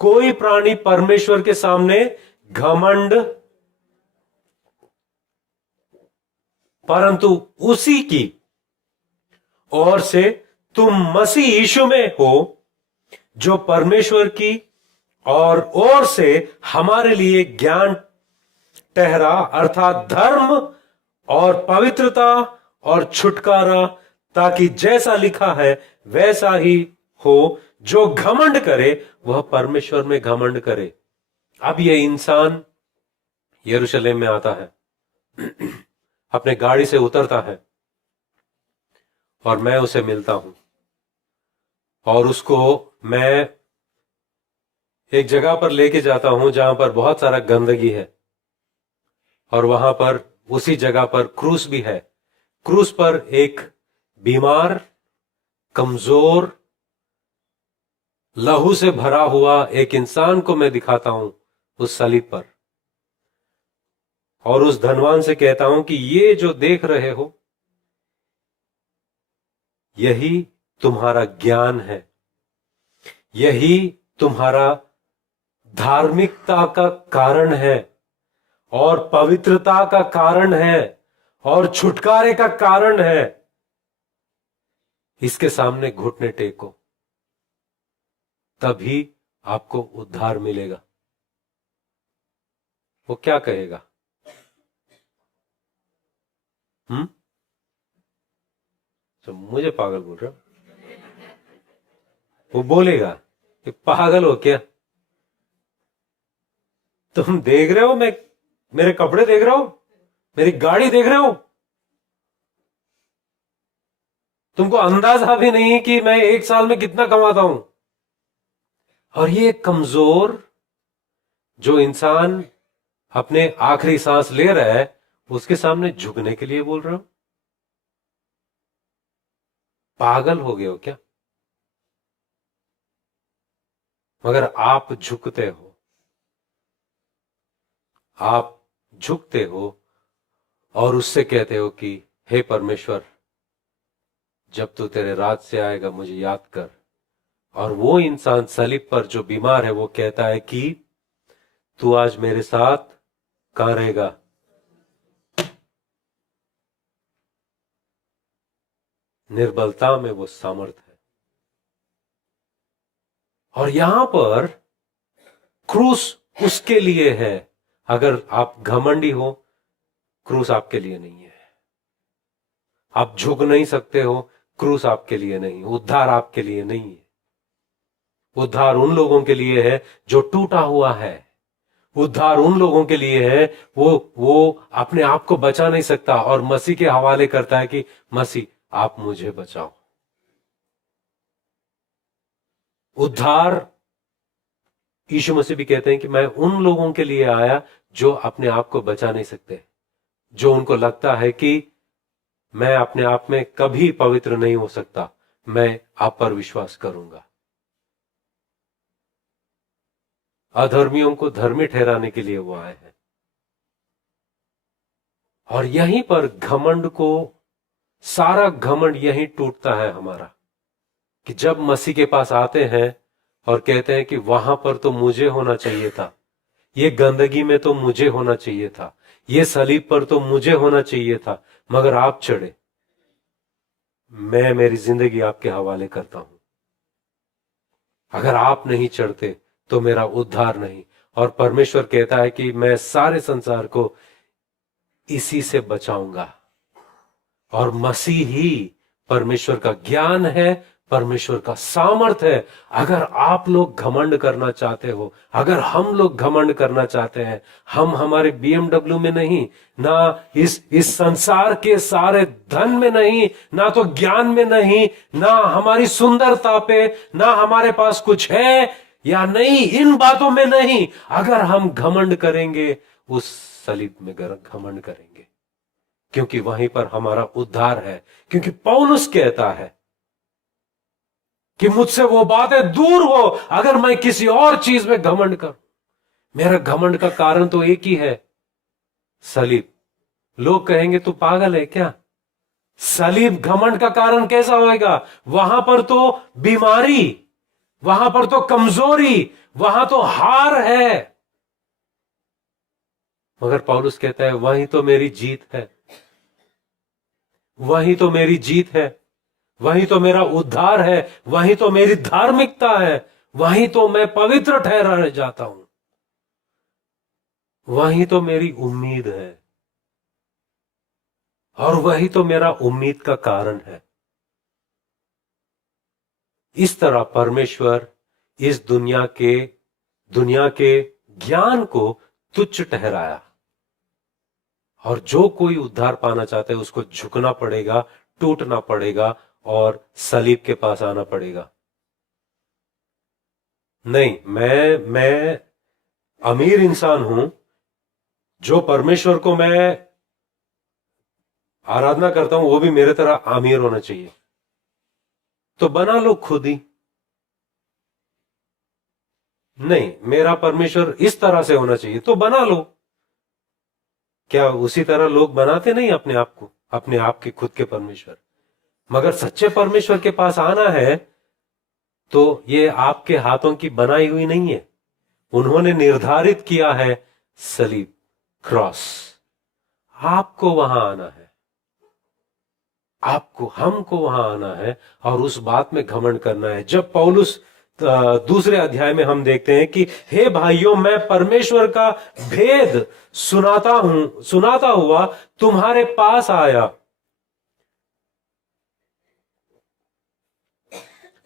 कोई प्राणी परमेश्वर के सामने घमंड, परंतु उसी की ओर से तुम मसीह यीशु में हो, जो परमेश्वर की और ओर से हमारे लिए ज्ञान ठहरा, अर्थात धर्म और पवित्रता और छुटकारा, ताकि जैसा लिखा है वैसा ही हो, जो घमंड करे वह परमेश्वर में घमंड करे। अब यह इंसान यरूशलेम में आता है, अपने गाड़ी से उतरता है, और मैं उसे मिलता हूं, और उसको मैं एक जगह पर लेके जाता हूं जहां पर बहुत सारा गंदगी है, और वहां पर उसी जगह पर क्रूस भी है। क्रूस पर एक बीमार, कमजोर, लहू से भरा हुआ एक इंसान को मैं दिखाता हूं उस सलीब पर, और उस धनवान से कहता हूं कि ये जो देख रहे हो यही तुम्हारा ज्ञान है, यही तुम्हारा धार्मिकता का कारण है और पवित्रता का कारण है और छुटकारे का कारण है। इसके सामने घुटने टेको, तभी आपको उद्धार मिलेगा। वो क्या कहेगा? तो मुझे पागल बोल रहे हो? वो बोलेगा कि पागल हो क्या? तुम देख रहे हो, मैं मेरे कपड़े देख रहे हो, मेरी गाड़ी देख रहे हो, तुमको अंदाजा भी नहीं कि मैं एक साल में कितना कमाता हूं। और ये कमजोर जो इंसान अपने आखिरी सांस ले रहा है, उसके सामने झुकने के लिए बोल रहे हो? पागल हो गए हो क्या? मगर आप झुकते हो, आप झुकते हो और उससे कहते हो कि हे परमेश्वर, जब तू तेरे राज से आएगा मुझे याद कर। और वो इंसान सलीब पर जो बीमार है, वो कहता है कि तू आज मेरे साथ कहां रहेगा? निर्बलता में वो सामर्थ है। और यहां पर क्रूस उसके लिए है। अगर आप घमंडी हो, क्रूस आपके लिए नहीं है। आप झुक नहीं सकते हो, क्रूस आपके लिए नहीं। उद्धार आपके लिए नहीं है। उद्धार उन लोगों के लिए है जो टूटा हुआ है। उद्धार उन लोगों के लिए है वो अपने आप को बचा नहीं सकता और मसीह के हवाले करता है कि मसीह आप मुझे बचाओ। उद्धार यीशु मसीह भी कहते हैं कि मैं उन लोगों के लिए आया जो अपने आप को बचा नहीं सकते, जो उनको लगता है कि मैं अपने आप में कभी पवित्र नहीं हो सकता, मैं आप पर विश्वास करूंगा। अधर्मियों को धर्मी ठहराने के लिए वो आए हैं। और यहीं पर घमंड को, सारा घमंड यहीं टूटता है हमारा, कि जब मसीह के पास आते हैं और कहते हैं कि वहां पर तो मुझे होना चाहिए था, ये गंदगी में तो मुझे होना चाहिए था, ये सलीब पर तो मुझे होना चाहिए था, मगर आप चढ़े। मैं मेरी जिंदगी आपके हवाले करता हूं। अगर आप नहीं चढ़ते तो मेरा उद्धार नहीं, और परमेश्वर कहता है कि मैं सारे संसार को इसी से बचाऊंगा। और मसीह ही परमेश्वर का ज्ञान है, परमेश्वर का सामर्थ है। अगर आप लोग घमंड करना चाहते हो, अगर हम लोग घमंड करना चाहते हैं, हम हमारे BMW में नहीं, ना इस संसार के सारे धन में नहीं, ना तो ज्ञान में नहीं, ना हमारी सुंदरता पे, ना हमारे पास कुछ है या नहीं, इन बातों में नहीं। अगर हम घमंड करेंगे, उस सलीब में घमंड करेंगे, क्योंकि वहीं पर हमारा उद्धार है। क्योंकि पौलुस कहता है कि मुझसे वो बातें दूर हो अगर मैं किसी और चीज में घमंड करूं। मेरा घमंड का कारण तो एक ही है, सलीब। लोग कहेंगे तू पागल है क्या? सलीब घमंड का कारण कैसा होएगा? वहां पर तो बीमारी, वहां पर तो कमजोरी, वहां तो हार है। मगर पौलुस कहता है वहीं तो मेरी जीत है, वहीं तो मेरी जीत है, वहीं तो मेरा उद्धार है, वहीं तो मेरी धार्मिकता है, वहीं तो मैं पवित्र ठहरा जाता हूं, वहीं तो मेरी उम्मीद है, और वही तो मेरा उम्मीद का कारण है। इस तरह परमेश्वर इस दुनिया के ज्ञान को तुच्छ ठहराया, और जो कोई उद्धार पाना चाहता है उसको झुकना पड़ेगा, टूटना पड़ेगा और सलीब के पास आना पड़ेगा। नहीं, मैं अमीर इंसान हूं, जो परमेश्वर को मैं आराधना करता हूं वो भी मेरे तरह अमीर होना चाहिए, तो बना लो खुद ही। नहीं, मेरा परमेश्वर इस तरह से होना चाहिए, तो बना लो। क्या उसी तरह लोग बनाते नहीं अपने आप को, अपने आप के खुद के परमेश्वर? मगर सच्चे परमेश्वर के पास आना है तो ये आपके हाथों की बनाई हुई नहीं है। उन्होंने निर्धारित किया है सलीब, क्रॉस। आपको वहां आना है, आपको, हमको वहां आना है और उस बात में घमंड करना है। जब पौलुस दूसरे अध्याय में हम देखते हैं कि हे भाइयों, मैं परमेश्वर का भेद सुनाता हुआ तुम्हारे पास आया,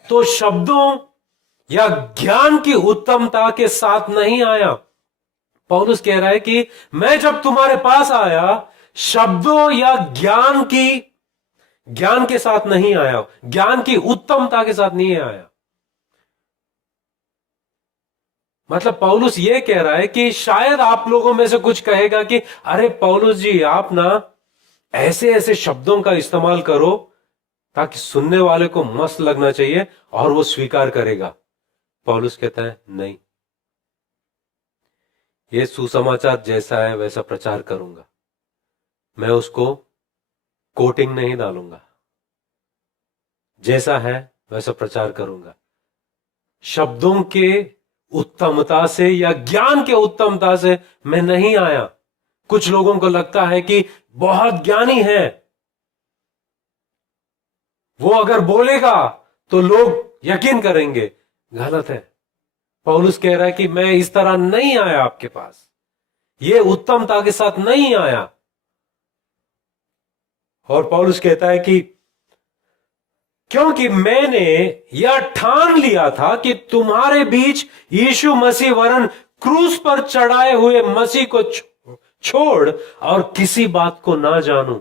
तो शब्दों या ज्ञान की उत्तमता के साथ नहीं आया। पौलुस कह रहा है कि मैं जब तुम्हारे पास आया, शब्दों या ज्ञान के साथ नहीं आया, ज्ञान की उत्तमता के साथ नहीं आया। मतलब पौलुस ये कह रहा है कि शायद आप लोगों में से कुछ कहेगा कि अरे पौलुस जी, आप ना ऐसे ऐसे शब्दों का इस्तेमाल करो ताकि सुनने वाले को मस्त लगना चाहिए और वो स्वीकार करेगा। पौलुस कहता है नहीं, ये सुसमाचार जैसा है वैसा प्रचार करूंगा, मैं उसको कोटिंग नहीं डालूंगा, जैसा है वैसा प्रचार करूंगा। शब्दों के उत्तमता से या ज्ञान के उत्तमता से मैं नहीं आया। कुछ लोगों को लगता है कि बहुत ज्ञानी है, वो अगर बोलेगा तो लोग यकीन करेंगे। गलत है। पौलुस कह रहा है कि मैं इस तरह नहीं आया आपके पास, ये उत्तमता के साथ नहीं आया। और पौलुस कहता है कि क्योंकि मैंने यह ठान लिया था कि तुम्हारे बीच यीशु मसीह वरन क्रूस पर चढ़ाए हुए मसीह को छोड़ और किसी बात को ना जानूं।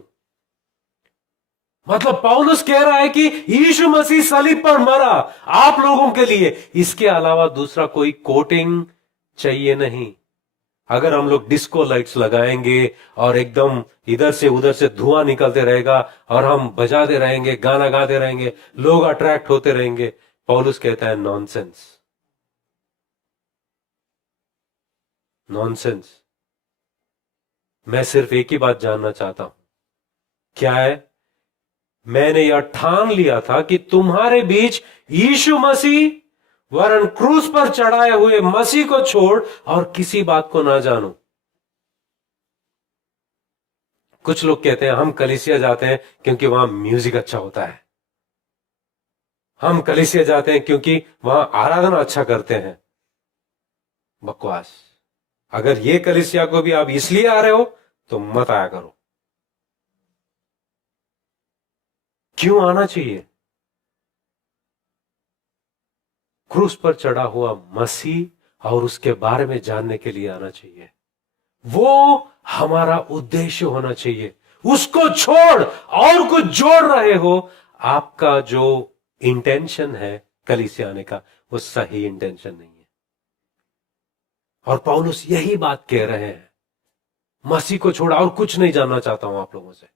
मतलब पौलुस कह रहा है कि यीशु मसीह सलीब पर मरा आप लोगों के लिए, इसके अलावा दूसरा कोई कोटिंग चाहिए नहीं। अगर हम लोग डिस्को लाइट्स लगाएंगे और एकदम इधर से उधर से धुआं निकलते रहेगा और हम बजाते रहेंगे, गाना गाते रहेंगे, लोग अट्रैक्ट होते रहेंगे, पौलुस कहता है नॉनसेंस, नॉनसेंस। मैं सिर्फ एक ही बात जानना चाहता हूं, क्या है? मैंने यह ठान लिया था कि तुम्हारे बीच यीशु मसीह वरन क्रूस पर चढ़ाए हुए मसीह को छोड़ और किसी बात को ना जानो। कुछ लोग कहते हैं हम कलीसिया जाते हैं क्योंकि वहां म्यूजिक अच्छा होता है, हम कलीसिया जाते हैं क्योंकि वहां आराधना अच्छा करते हैं। बकवास। अगर ये कलीसिया को भी आप इसलिए आ रहे हो तो मत आया करो। क्यों आना चाहिए? क्रूस पर चढ़ा हुआ मसीह और उसके बारे में जानने के लिए आना चाहिए। वो हमारा उद्देश्य होना चाहिए। उसको छोड़ और कुछ जोड़ रहे हो, आपका जो इंटेंशन है कलीसिया आने का, वो सही इंटेंशन नहीं है। और पौलुस यही बात कह रहे हैं, मसीह को छोड़ा और कुछ नहीं जानना चाहता हूं आप लोगों से।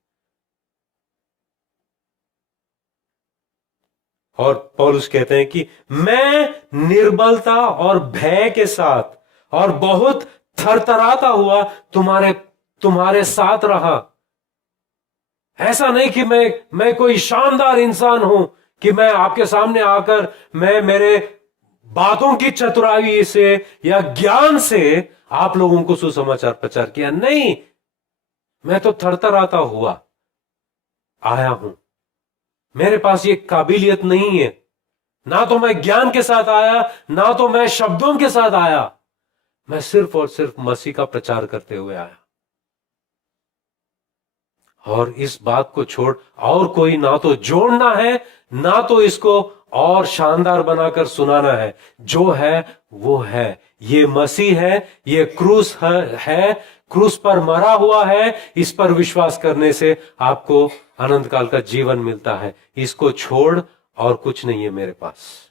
और पौलुस कहते हैं कि मैं निर्बलता और भय के साथ और बहुत थरथराता हुआ तुम्हारे तुम्हारे साथ रहा। ऐसा नहीं कि मैं कोई शानदार इंसान हूं कि मैं आपके सामने आकर मैं मेरे बातों की चतुराई से या ज्ञान से आप लोगों को सुसमाचार प्रचार किया। नहीं, मैं तो थरथराता हुआ आया हूं। मेरे पास ये काबिलियत नहीं है। ना तो मैं ज्ञान के साथ आया, ना तो मैं शब्दों के साथ आया। मैं सिर्फ और सिर्फ मसीह का प्रचार करते हुए आया। और इस बात को छोड़ और कोई ना तो जोड़ना है, ना तो इसको और शानदार बनाकर सुनाना है। जो है वो है, ये मसीह है, ये क्रूस है, क्रूस पर मरा हुआ है। इस पर विश्वास करने से आपको अनंत काल का जीवन मिलता है। इसको छोड़ और कुछ नहीं है मेरे पास।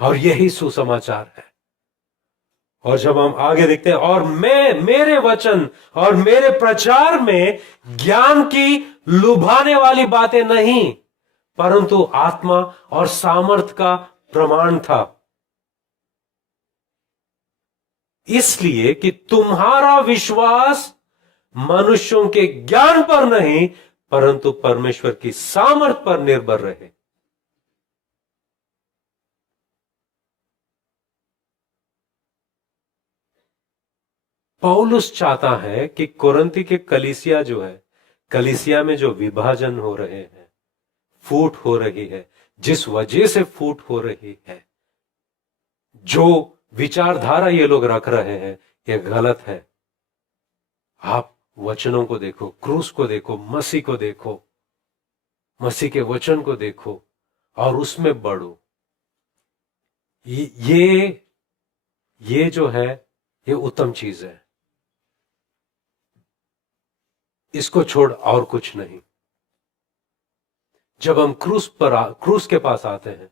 और यही सुसमाचार है। और जब हम आगे देखते हैं, और मेरे वचन और मेरे प्रचार में ज्ञान की लुभाने वाली बातें नहीं, परंतु आत्मा और सामर्थ का प्रमाण था, इसलिए कि तुम्हारा विश्वास मनुष्यों के ज्ञान पर नहीं, परंतु परमेश्वर की सामर्थ पर निर्भर रहे। पौलुस चाहता है कि कोरिन्थी के कलीसिया जो है, कलीसिया में जो विभाजन हो रहे हैं, फूट हो रही है, जिस वजह से फूट हो रही है, जो विचारधारा ये लोग रख रहे हैं, ये गलत है। आप वचनों को देखो, क्रूस को देखो, मसीह को देखो, मसीह के वचन को देखो और उसमें बढ़ो। ये जो है, ये उत्तम चीज है। इसको छोड़ और कुछ नहीं। जब हम क्रूस के पास आते हैं,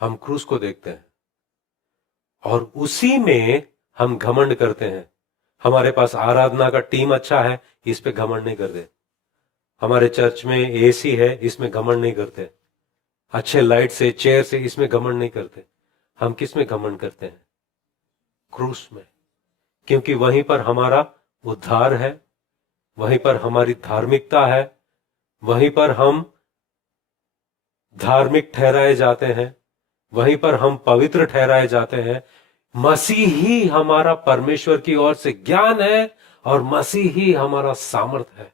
हम क्रूस को देखते हैं और उसी में हम घमंड करते हैं। हमारे पास आराधना का टीम अच्छा है, इस पे घमंड नहीं करते। हमारे चर्च में एसी है, इसमें घमंड नहीं करते। अच्छे लाइट से, चेयर से, इसमें घमंड नहीं करते। हम किस में घमंड करते हैं? क्रूस में। क्योंकि वहीं पर हमारा उद्धार है, वहीं पर हमारी धार्मिकता है, वहीं पर हम धार्मिक ठहराए जाते हैं, वहीं पर हम पवित्र ठहराए जाते हैं। मसीह ही हमारा परमेश्वर की ओर से ज्ञान है और मसीह ही हमारा सामर्थ है।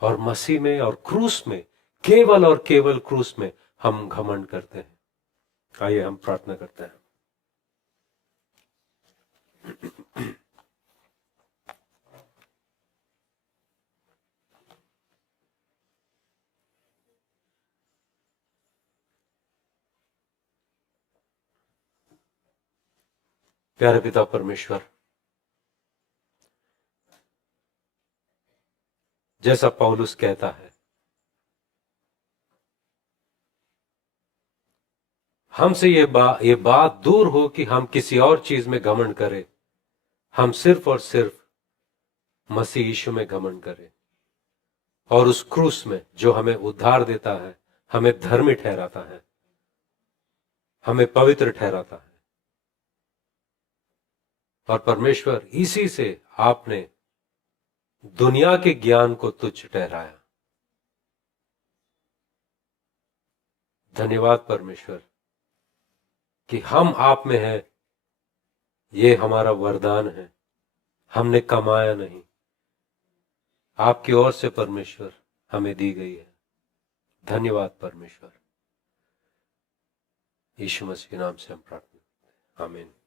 और मसीह में और क्रूस में, केवल और केवल क्रूस में हम घमंड करते हैं। आइए हम प्रार्थना करते हैं। प्यारे पिता परमेश्वर, जैसा पौलुस कहता है, हमसे ये बात दूर हो कि हम किसी और चीज में घमंड करें। हम सिर्फ और सिर्फ मसीह यीशु में घमंड करें और उस क्रूस में जो हमें उद्धार देता है, हमें धर्मी ठहराता है, हमें पवित्र ठहराता है। और परमेश्वर, इसी से आपने दुनिया के ज्ञान को तुच्छ ठहराया। धन्यवाद परमेश्वर कि हम आप में हैं। ये हमारा वरदान है, हमने कमाया नहीं, आपकी ओर से परमेश्वर हमें दी गई है। धन्यवाद परमेश्वर। यीशु मसीह के नाम से हम प्रार्थना करते हैं, आमीन।